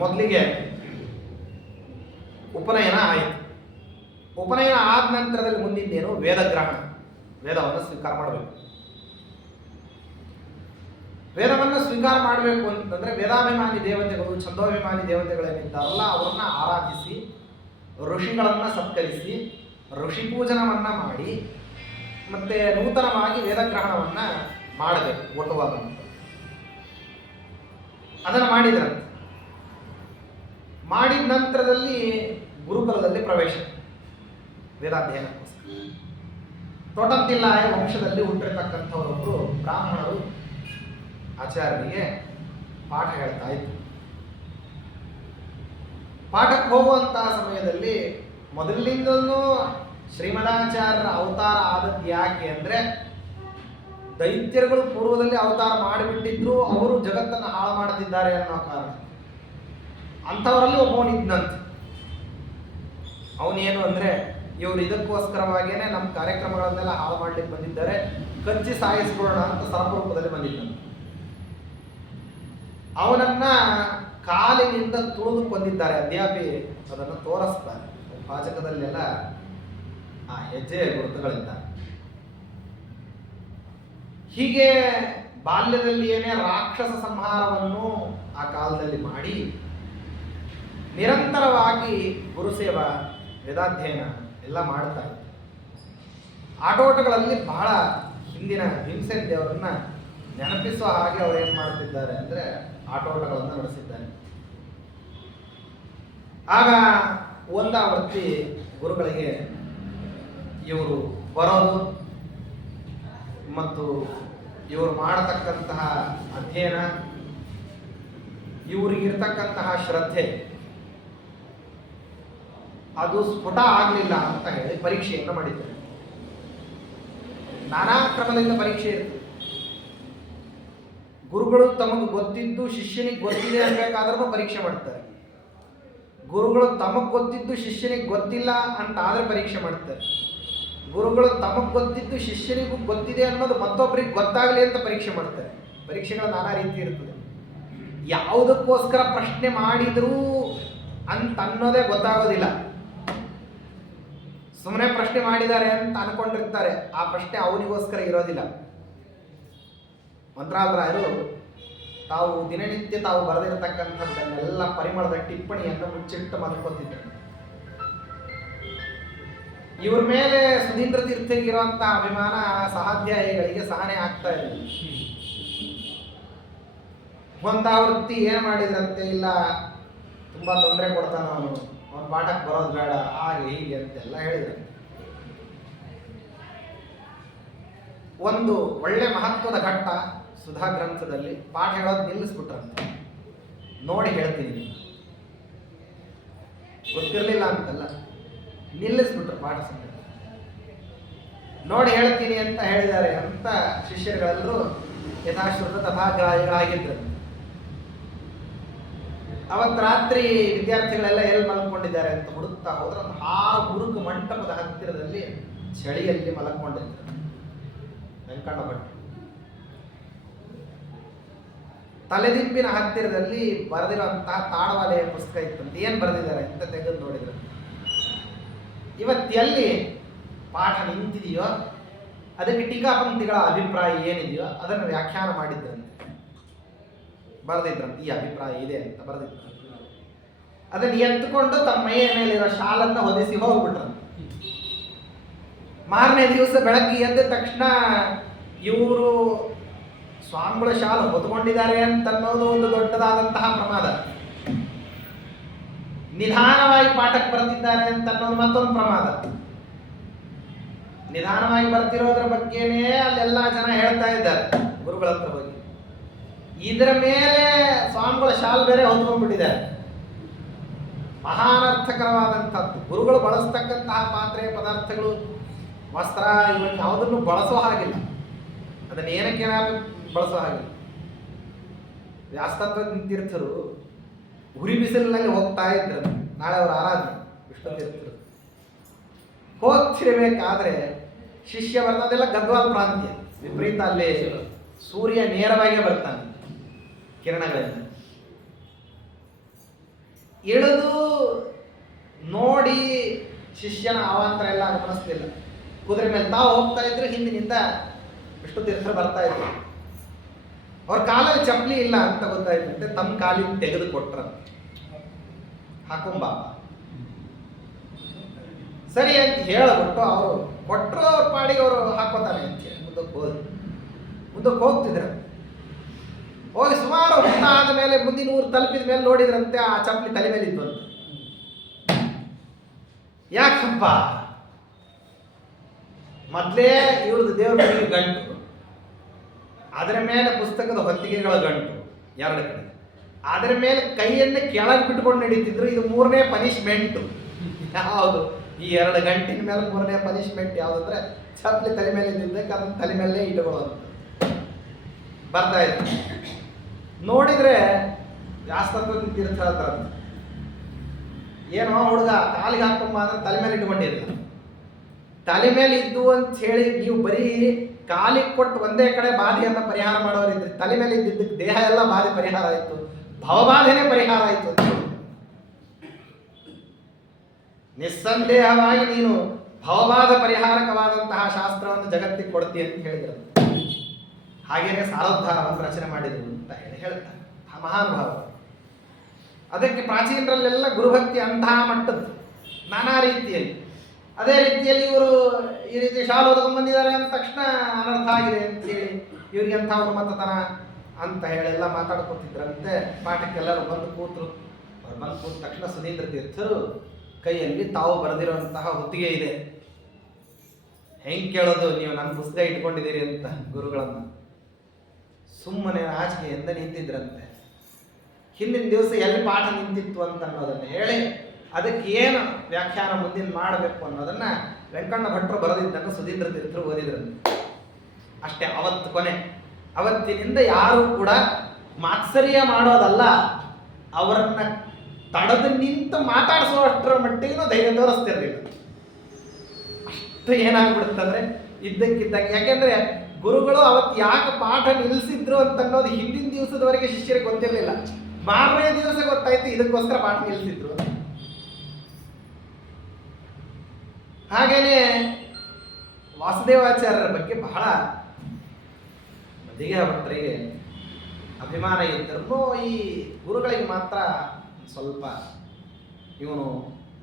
ಮೊದಲಿಗೆ ಉಪನಯನ ಆಯಿತು. ಉಪನಯನ ಆದ ನಂತರದಲ್ಲಿ ಮುಂದಿದ್ದೇನು, ವೇದಗ್ರಹಣ. ವೇದವನ್ನು ಸ್ವೀಕಾರ ಮಾಡಬೇಕು. ವೇದವನ್ನು ಸ್ವೀಕಾರ ಮಾಡಬೇಕು ಅಂತಂದ್ರೆ ವೇದಾಭಿಮಾನಿ ದೇವತೆಗಳು, ಛಂದೋಭಿಮಾನಿ ದೇವತೆಗಳೇನಿದ್ದಾರಲ್ಲ ಅವರನ್ನ ಆರಾಧಿಸಿ, ಋಷಿಗಳನ್ನ ಸತ್ಕರಿಸಿ, ಋಷಿ ಪೂಜನವನ್ನ ಮಾಡಿ, ಮತ್ತೆ ನೂತನವಾಗಿ ವೇದಗ್ರಹಣವನ್ನ ಮಾಡಬೇಕು. ಒಟ್ಟುವಾಗ ಅದನ್ನು ಮಾಡಿದ್ರಂತೆ. ಮಾಡಿದ ನಂತರದಲ್ಲಿ ಗುರುಕುಲದಲ್ಲಿ ಪ್ರವೇಶ, ವೇದಾಧ್ಯಯನಕ್ಕೋಸ್ಕರ. ತೋಟಂತಿಲ್ಲಾಯ ವಂಶದಲ್ಲಿ ಹುಟ್ಟಿರ್ತಕ್ಕಂಥವರೊಬ್ಬರು ಬ್ರಾಹ್ಮಣರು ಆಚಾರ್ಯರಿಗೆ ಪಾಠ ಹೇಳ್ತಾ ಇದ್ರು. ಪಾಠಕ್ಕೆ ಹೋಗುವಂತಹ ಸಮಯದಲ್ಲಿ ಮೊದಲಿನಿಂದಲೂ ಶ್ರೀಮದಾಚಾರ್ಯರ ಅವತಾರ ಆದದ್ದು ಯಾಕೆ ಅಂದ್ರೆ, ದೈತ್ಯರುಗಳು ಪೂರ್ವದಲ್ಲಿ ಅವತಾರ ಮಾಡಿಬಿಟ್ಟಿದ್ರು, ಅವರು ಜಗತ್ತನ್ನು ಹಾಳು ಮಾಡ್ತಿದ್ದಾರೆ ಅನ್ನೋ ಕಾರಣ. ಅಂಥವರಲ್ಲಿ ಒಬ್ಬವನಿದ್ದಂತೆ. ಅವನೇನು ಅಂದ್ರೆ, ಇವರು ಇದಕ್ಕೋಸ್ಕರವಾಗೇನೆ ನಮ್ಮ ಕಾರ್ಯಕ್ರಮಗಳನ್ನೆಲ್ಲ ಹಾಳು ಮಾಡ್ಲಿಕ್ಕೆ ಬಂದಿದ್ದಾರೆ, ಕಚ್ಚಿ ಸಾಯಿಸ್ಕೊಳ್ಳೋಣ ಅಂತ ಸರ್ಪರೂಪದಲ್ಲಿ ಬಂದಿದ್ದಂತೆ. ಅವನನ್ನ ಕಾಲಿನಿಂದ ತುಳಿದು ಕೊಂದಿದ್ದಾರೆ. ಅದ್ಯಾಪಿ ಅದನ್ನು ತೋರಿಸ್ತಾರೆ ಪಾಚಕದಲ್ಲೆಲ್ಲ ಆ ಹೆಜ್ಜೆ ಗುರುತುಗಳಿಂದ. ಹೀಗೆ ಬಾಲ್ಯದಲ್ಲಿಯೇನೆ ರಾಕ್ಷಸ ಸಂಹಾರವನ್ನು ಆ ಕಾಲದಲ್ಲಿ ಮಾಡಿ ನಿರಂತರವಾಗಿ ಗುರುಸೇವಾ, ವೇದಾಧ್ಯಯನ ಎಲ್ಲ ಮಾಡ್ತಾ ಇದ್ದಾರೆ. ಆಟೋಟಗಳಲ್ಲಿ ಬಹಳ ಹಿಂದಿನ ಭೀಮಸೇನ ದೇವರನ್ನ ನೆನಪಿಸುವ ಹಾಗೆ ಅವ್ರು ಏನು ಮಾಡ್ತಿದ್ದಾರೆ ಅಂದ್ರೆ ಆಟೋಟಗಳನ್ನು ನಡೆಸಿದ್ದಾರೆ. ಆಗ ಒಂದಾವರ್ತಿ ಗುರುಗಳಿಗೆ ಇವರು ಬರೋದು ಮತ್ತು ಇವರು ಮಾಡತಕ್ಕಂತಹ ಅಧ್ಯಯನ, ಇವರಿಗಿರ್ತಕ್ಕಂತಹ ಶ್ರದ್ಧೆ ಅದು ಸ್ಫುಟ ಆಗಲಿಲ್ಲ ಅಂತ ಹೇಳಿ ಪರೀಕ್ಷೆಯನ್ನು ಮಾಡಿದ್ದಾರೆ. ನಾನಾ ಕ್ರಮದಿಂದ ಪರೀಕ್ಷೆ ಇರ್ತದೆ. ಗುರುಗಳು ತಮಗೆ ಗೊತ್ತಿದ್ದು ಶಿಷ್ಯನಿಗೆ ಗೊತ್ತಿದೆ ಅನ್ಬೇಕಾದ್ರೂ ಪರೀಕ್ಷೆ ಮಾಡ್ತಾರೆ. ಗುರುಗಳು ತಮಗೆ ಗೊತ್ತಿದ್ದು ಶಿಷ್ಯನಿಗೆ ಗೊತ್ತಿಲ್ಲ ಅಂತ ಆದ್ರೆ ಪರೀಕ್ಷೆ ಮಾಡ್ತಾರೆ. ಗುರುಗಳು ತಮಗೆ ಗೊತ್ತಿದ್ದು ಶಿಷ್ಯನಿಗೂ ಗೊತ್ತಿದೆ ಅನ್ನೋದು ಮತ್ತೊಬ್ಬರಿಗೆ ಗೊತ್ತಾಗಲಿ ಅಂತ ಪರೀಕ್ಷೆ ಮಾಡ್ತಾರೆ. ಪರೀಕ್ಷೆಗಳ ನಾನಾ ರೀತಿ ಇರ್ತದೆ. ಯಾವುದಕ್ಕೋಸ್ಕರ ಪ್ರಶ್ನೆ ಮಾಡಿದ್ರು ಅಂತ ಅನ್ನೋದೇ ಗೊತ್ತಾಗೋದಿಲ್ಲ. ಸುಮ್ಮನೆ ಪ್ರಶ್ನೆ ಮಾಡಿದ್ದಾರೆ ಅಂತ ಅನ್ಕೊಂಡಿರ್ತಾರೆ, ಆ ಪ್ರಶ್ನೆ ಅವನಿಗೋಸ್ಕರ ಇರೋದಿಲ್ಲ. ಮಂತ್ರಾಲರಾಯರು ತಾವು ದಿನನಿತ್ಯ ತಾವು ಬರೆದಿರತಕ್ಕಂಥದ್ದನ್ನೆಲ್ಲ ಪರಿಮಳದ ಟಿಪ್ಪಣಿಯನ್ನು ಮುಚ್ಚಿಟ್ಟು ಮಲ್ಕೋತಿದ್ದರು. ಇವ್ರ ಮೇಲೆ ಸುಧೀಂದ್ರ ತೀರ್ಥರಿಗಿರುವಂತಹ ಅಭಿಮಾನ ಸಹಾಧ್ಯಾಯಿಗಳಿಗೆ ಸಹನೆ ಆಗ್ತಾ ಇದೆ. ಒಂದಾವೃತ್ತಿ ಏನು ಮಾಡಿದ್ರಂತೆ, ಇಲ್ಲ ತುಂಬಾ ತೊಂದರೆ ಕೊಡ್ತಾನ ಅವನು ಪಾಠಕ್ಕೆ ಬರೋದು ಬೇಡ, ಹಾಗೆ ಹೀಗೆ ಅಂತೆಲ್ಲ ಹೇಳಿದ್ರು. ಒಂದು ಒಳ್ಳೆ ಮಹತ್ವದ ಘಟ್ಟ ಸುಧಾ ಗ್ರಂಥದಲ್ಲಿ ಪಾಠ ಹೇಳೋದು ನಿಲ್ಲಿಸ್ಬಿಟ್ರಂತೆ. ನೋಡಿ ಹೇಳ್ತೀನಿ, ಗೊತ್ತಿರಲಿಲ್ಲ ಅಂತಲ್ಲ, ನಿಲ್ಲಿಸ್ಬಿಟ್ರು ಪಾಠ ಸಮಯ. ನೋಡಿ ಹೇಳ್ತೀನಿ ಅಂತ ಹೇಳಿದ್ದಾರೆ ಅಂತ ಶಿಷ್ಯರುಗಳೆಲ್ಲರೂ ಯಥಾಶ್ರುತ ತಥಾಗ್ರಾಹಿಗಳಾಗಿದ್ರು. ಅವತ್ತು ರಾತ್ರಿ ವಿದ್ಯಾರ್ಥಿಗಳೆಲ್ಲ ಎಲ್ಲಿ ಮಲ್ಕೊಂಡಿದ್ದಾರೆ ಅಂತ ಹುಡುಕ್ತಾ ಹೋದ್ರೆ ಒಂದು 6 ಮುರುಕು ಮಂಟಪದ ಹತ್ತಿರದಲ್ಲಿ ಚಳಿಯಲ್ಲಿ ಮಲ್ಕೊಂಡಿದ್ದಾರೆ ವೆಂಕಣ್ಣ ಭಟ್ರು. ತಲೆದಿಂಬಿನ ಹತ್ತಿರದಲ್ಲಿ ಬರೆದಿರುವಂತಹ ತಾಡವಾಲೆಯ ಪುಸ್ತಕ ಇತ್ತಂತೆ. ಏನು ಬರೆದಿದ್ದಾರೆ ಅಂತ ತೆಗೆದು ನೋಡಿದ್ರು. ಇವತ್ತೆಲ್ಲಿ ಪಾಠ ನಿಂತಿದೆಯೋ ಅದಕ್ಕೆ ಟೀಕಾಪಂಕ್ತಿಗಳ ಅಭಿಪ್ರಾಯ ಏನಿದೆಯೋ ಅದನ್ನು ವ್ಯಾಖ್ಯಾನ ಮಾಡಿದ್ರಂತೆ, ಬರೆದಿದ್ರಂತೆ. ಈ ಅಭಿಪ್ರಾಯ ಇದೆ ಅಂತ ಬರೆದಿದ್ರಂತೆ. ಅದನ್ನು ಎತ್ತುಕೊಂಡು ತಮ್ಮ ಮೈಯ ಮೇಲಿರೋ ಶಾಲನ್ನು ಹೊದಿಸಿ ಹೋಗ್ಬಿಟ್ರಂತೆ. ಮಾರನೇ ದಿವಸ ಬೆಳಗ್ಗೆ ಎದ್ದ ತಕ್ಷಣ ಇವರು ಸ್ವಾಮಿಗಳ ಶಾಲು ಹೊತ್ಕೊಂಡಿದ್ದಾರೆ ಅಂತ ಅನ್ನೋದು ಒಂದು ದೊಡ್ಡದಾದಂತಹ ಪ್ರಮಾದ. ನಿಧಾನವಾಗಿ ಪಾಠಕ್ಕೆ ಬರ್ತಿದ್ದಾರೆ ಅಂತ ಅನ್ನೋದು ಮತ್ತೊಂದು ಪ್ರಮಾದ. ನಿಧಾನವಾಗಿ ಬರ್ತಿರೋದ್ರ ಬಗ್ಗೆನೇ ಅಲ್ಲೆಲ್ಲ ಜನ ಹೇಳ್ತಾ ಇದ್ದಾರೆ ಗುರುಗಳ ಹತ್ರ ಹೋಗಿ. ಇದರ ಮೇಲೆ ಸ್ವಾಮಿಗಳ ಶಾಲು ಬೇರೆ ಹೊತ್ಕೊಂಡ್ಬಿಟ್ಟಿದ್ದಾರೆ. ಮಹಾನರ್ಥಕರವಾದಂಥದ್ದು. ಗುರುಗಳು ಬಳಸ್ತಕ್ಕಂತಹ ಪಾತ್ರೆ ಪದಾರ್ಥಗಳು ವಸ್ತ್ರ ಇವನ್ ಯಾವುದನ್ನು ಬಳಸೋ ಹಾಗಿಲ್ಲ, ಅದನ್ನು ಏನಕ್ಕೇನಾದ್ರೂ ಬಳಸೋ ಹಾಗಿಲ್ಲ. ವ್ಯಾಸತತ್ವ ತೀರ್ಥರು ಉರಿ ಬಿಸಿಲಿನಲ್ಲಿ ಹೋಗ್ತಾ ಇದ್ರು. ನಾಳೆ ಅವರ ಆರಾಧನೆ ವಿಷ್ಣು ತೀರ್ಥರು ಹೋಗ್ತಿರ್ಬೇಕಾದ್ರೆ ಶಿಷ್ಯ ಬರ್ತಾ, ಅದೆಲ್ಲ ಗದ್ವಾಲ್ ಪ್ರಾಂತ್ಯ ವಿಪರೀತ, ಅಲ್ಲೇ ಸೂರ್ಯ ನೇರವಾಗಿ ಬರ್ತಾನೆ ಕಿರಣಗಳಿಂದ. ಇಳಿದು ನೋಡಿ ಶಿಷ್ಯನ ಅವಾಂತರ ಎಲ್ಲ ಗಮನಿಸ್ತಿಲ್ಲ. ಕುದುರೆ ಮೇಲೆ ತಾವು ಹೋಗ್ತಾ ಇದ್ರು, ಹಿಂದಿನಿಂದ ವಿಷ್ಣು ತೀರ್ಥರು ಬರ್ತಾ ಇದ್ರು. ಅವ್ರ ಕಾಲಲ್ಲಿ ಚಪ್ಪಲಿ ಇಲ್ಲ ಅಂತ ಗೊತ್ತಾಯ್ತಂತೆ. ತಮ್ಮ ಕಾಲಿಗೆ ತೆಗೆದು ಕೊಟ್ರ, ಹಾಕೊಂಬ ಸರಿ ಅಂತ ಹೇಳಬಿಟ್ಟು ಅವರು ಕೊಟ್ಟರು. ಅವ್ರ ಪಾಡಿಗೆ ಅವರು ಹಾಕೋತಾರೆ ಅಂತ ಹೇಳಿ ಮುಂದಕ್ಕೆ ಹೋಗ್ತಿದ್ರು. ಹೋಗಿ ಸುಮಾರು ಆದ ಮೇಲೆ ಮುಂದಿನ ಊರು ತಲುಪಿದ ಮೇಲೆ ನೋಡಿದ್ರಂತೆ ಆ ಚಪ್ಪಲಿ ತಲೆ ಮೇಲೆ ಇದ್ವು ಅಂತ. ಯಾಕಪ್ಪ? ಮೊದಲೇ ಇವ್ರದ್ದು ದೇವ್ರ ಮನೆಗೆ ಗಂಟು, ಅದರ ಮೇಲೆ ಪುಸ್ತಕದ ಹೊತ್ತಿಗೆಗಳ ಗಂಟು ಎರಡು ಕಡೆ, ಅದರ ಮೇಲೆ ಕೈಯನ್ನು ಕೆಳಗೆ ಬಿಟ್ಕೊಂಡು ನಡೀತಿದ್ರು. ಇದು 3ನೇ ಪನಿಷ್ಮೆಂಟು. ಯಾವುದು? ಈ 2 ಗಂಟಿನ ಮೇಲೆ 3ನೇ ಪನಿಷ್ಮೆಂಟ್ ಯಾವುದಂದ್ರೆ ಚಪ್ಪಲಿ ತಲೆ ಮೇಲೆ ಇದ್ದಿದ್ದಕ್ಕೆ ಅದನ್ನ ತಲೆ ಮೇಲೆ ಇಟ್ಕೊಳ್ಳೋದು ಬರ್ತಾ ಇತ್ತು. ನೋಡಿದ್ರೆ ವ್ಯಾಸತತ್ವ ತೀರ್ಥ ಹತ್ರ ಏನೋ ಹುಡುಗ ಕಾಲಿಗೆ ಹಾಕೊಂಬ ಅಂದ್ರೆ ತಲೆ ಮೇಲೆ ಇಟ್ಕೊಂಡಿರಲಿಲ್ಲ. ತಲೆ ಮೇಲೆ ಇದ್ದು ಅಂತ ಹೇಳಿ ನೀವು ಬರೀ ಕಾಲಿಗೆ ಕೊಟ್ಟು ಒಂದೇ ಕಡೆ ಬಾಧೆಯನ್ನ ಪರಿಹಾರ ಮಾಡೋರಿದ್ರೆ, ತಲೆ ಮೇಲೆ ಇದ್ದಿದ್ದಕ್ಕೆ ದೇಹ ಎಲ್ಲ ಬಾಧೆ ಪರಿಹಾರ ಆಯಿತು, ಭವಬಾಧೆನೇ ಪರಿಹಾರ ಆಯಿತು ಅಂತ. ನಿಸ್ಸಂದೇಹವಾಗಿ ನೀನು ಭವಬಾಧ ಪರಿಹಾರಕವಾದಂತಹ ಶಾಸ್ತ್ರವನ್ನು ಜಗತ್ತಿಗೆ ಕೊಡ್ತೀಯ ಅಂತ ಹೇಳಿದ್ರು. ಹಾಗೇನೆ ಸಾರೋದ್ಧಾರವನ್ನು ರಚನೆ ಮಾಡಿದ್ರು ಅಂತ ಹೇಳ್ತಾರೆ ಮಹಾನುಭಾವ. ಅದಕ್ಕೆ ಪ್ರಾಚೀನರಲ್ಲೆಲ್ಲ ಗುರುಭಕ್ತಿ ಅಂತಹ ಮಟ್ಟದ್ದು ನಾನಾ ರೀತಿಯಲ್ಲಿ. ಅದೇ ರೀತಿಯಲ್ಲಿ ಇವರು ಈ ರೀತಿ ಶಾಲು ಓದ್ಕೊಂಡು ಬಂದಿದ್ದಾರೆ ಅಂದ ತಕ್ಷಣ ಅನರ್ಥ ಆಗಿದೆ ಅಂತೇಳಿ ಇವ್ರಿಗೆ ಅಂಥ ಮತತನ ಅಂತ ಹೇಳೆಲ್ಲ ಮಾತಾಡ್ಕೊತಿದ್ರಂತೆ. ಪಾಠಕ್ಕೆಲ್ಲರೂ ಬಂದು ಕೂತರು. ಅವ್ರು ಬಂದು ಕೂತ ತಕ್ಷಣ ಸುಧೀಂದ್ರ ತೀರ್ಥರು ಕೈಯಲ್ಲಿ ತಾವು ಬರೆದಿರುವಂತಹ ಹೊತ್ತಿಗೆ ಇದೆ. ಹೆಂಗೆ ಕೇಳೋದು, ನೀವು ನನ್ನ ಪುಸ್ತಕ ಇಟ್ಕೊಂಡಿದ್ದೀರಿ ಅಂತ ಗುರುಗಳನ್ನು. ಸುಮ್ಮನೆ ಆಚೆಯಿಂದ ನಿಂತಿದ್ರಂತೆ. ಹಿಂದಿನ ದಿವಸ ಎಲ್ಲಿ ಪಾಠ ನಿಂತಿತ್ತು ಅಂತ ಅನ್ನೋದನ್ನು ಹೇಳಿ ಅದಕ್ಕೆ ಏನು ವ್ಯಾಖ್ಯಾನ ಮುಂದಿನ ಮಾಡಬೇಕು ಅನ್ನೋದನ್ನ ವೆಂಕಣ್ಣ ಭಟ್ರು ಬರೆದಿದ್ದನ್ನು ಸುಧೀಂದ್ರ ತೀರ್ಥರು ಓದಿದ್ರಂತೆ. ಅಷ್ಟೇ, ಅವತ್ತು ಕೊನೆ. ಅವತ್ತಿನಿಂದ ಯಾರೂ ಕೂಡ ಮಾತ್ಸರ್ಯ ಮಾಡೋದಲ್ಲ, ಅವರನ್ನ ತಡೆದು ನಿಂತು ಮಾತಾಡಿಸುವಷ್ಟರ ಮಟ್ಟಿಗೂ ಧೈರ್ಯ ತೋರಿಸ್ತಿರ್ಲಿಲ್ಲ. ಅಷ್ಟು ಏನಾಗ್ಬಿಡುತ್ತಂದ್ರೆ ಇದ್ದಕ್ಕಿದ್ದಂಗೆ. ಯಾಕೆಂದ್ರೆ ಗುರುಗಳು ಅವತ್ತು ಯಾಕೆ ಪಾಠ ನಿಲ್ಲಿಸಿದ್ರು ಅಂತ ಅನ್ನೋದು ಹಿಂದಿನ ದಿವಸದವರೆಗೆ ಶಿಷ್ಯರಿಗೆ ಗೊತ್ತಿರಲಿಲ್ಲ. ಮಾರನೇ ದಿವಸ ಗೊತ್ತಾಯ್ತು ಇದಕ್ಕೋಸ್ಕರ ಪಾಠ ನಿಲ್ಲಿಸಿದ್ರು. ಹಾಗೇನೆ ವಾಸುದೇವಾಚಾರ್ಯರ ಬಗ್ಗೆ ಬಹಳ ಮದಿಗೆ ಭಟ್ರಿಗೆ ಅಭಿಮಾನ ಇದ್ದರೂ ಈ ಗುರುಗಳಿಗೆ ಮಾತ್ರ ಸ್ವಲ್ಪ ಇವನು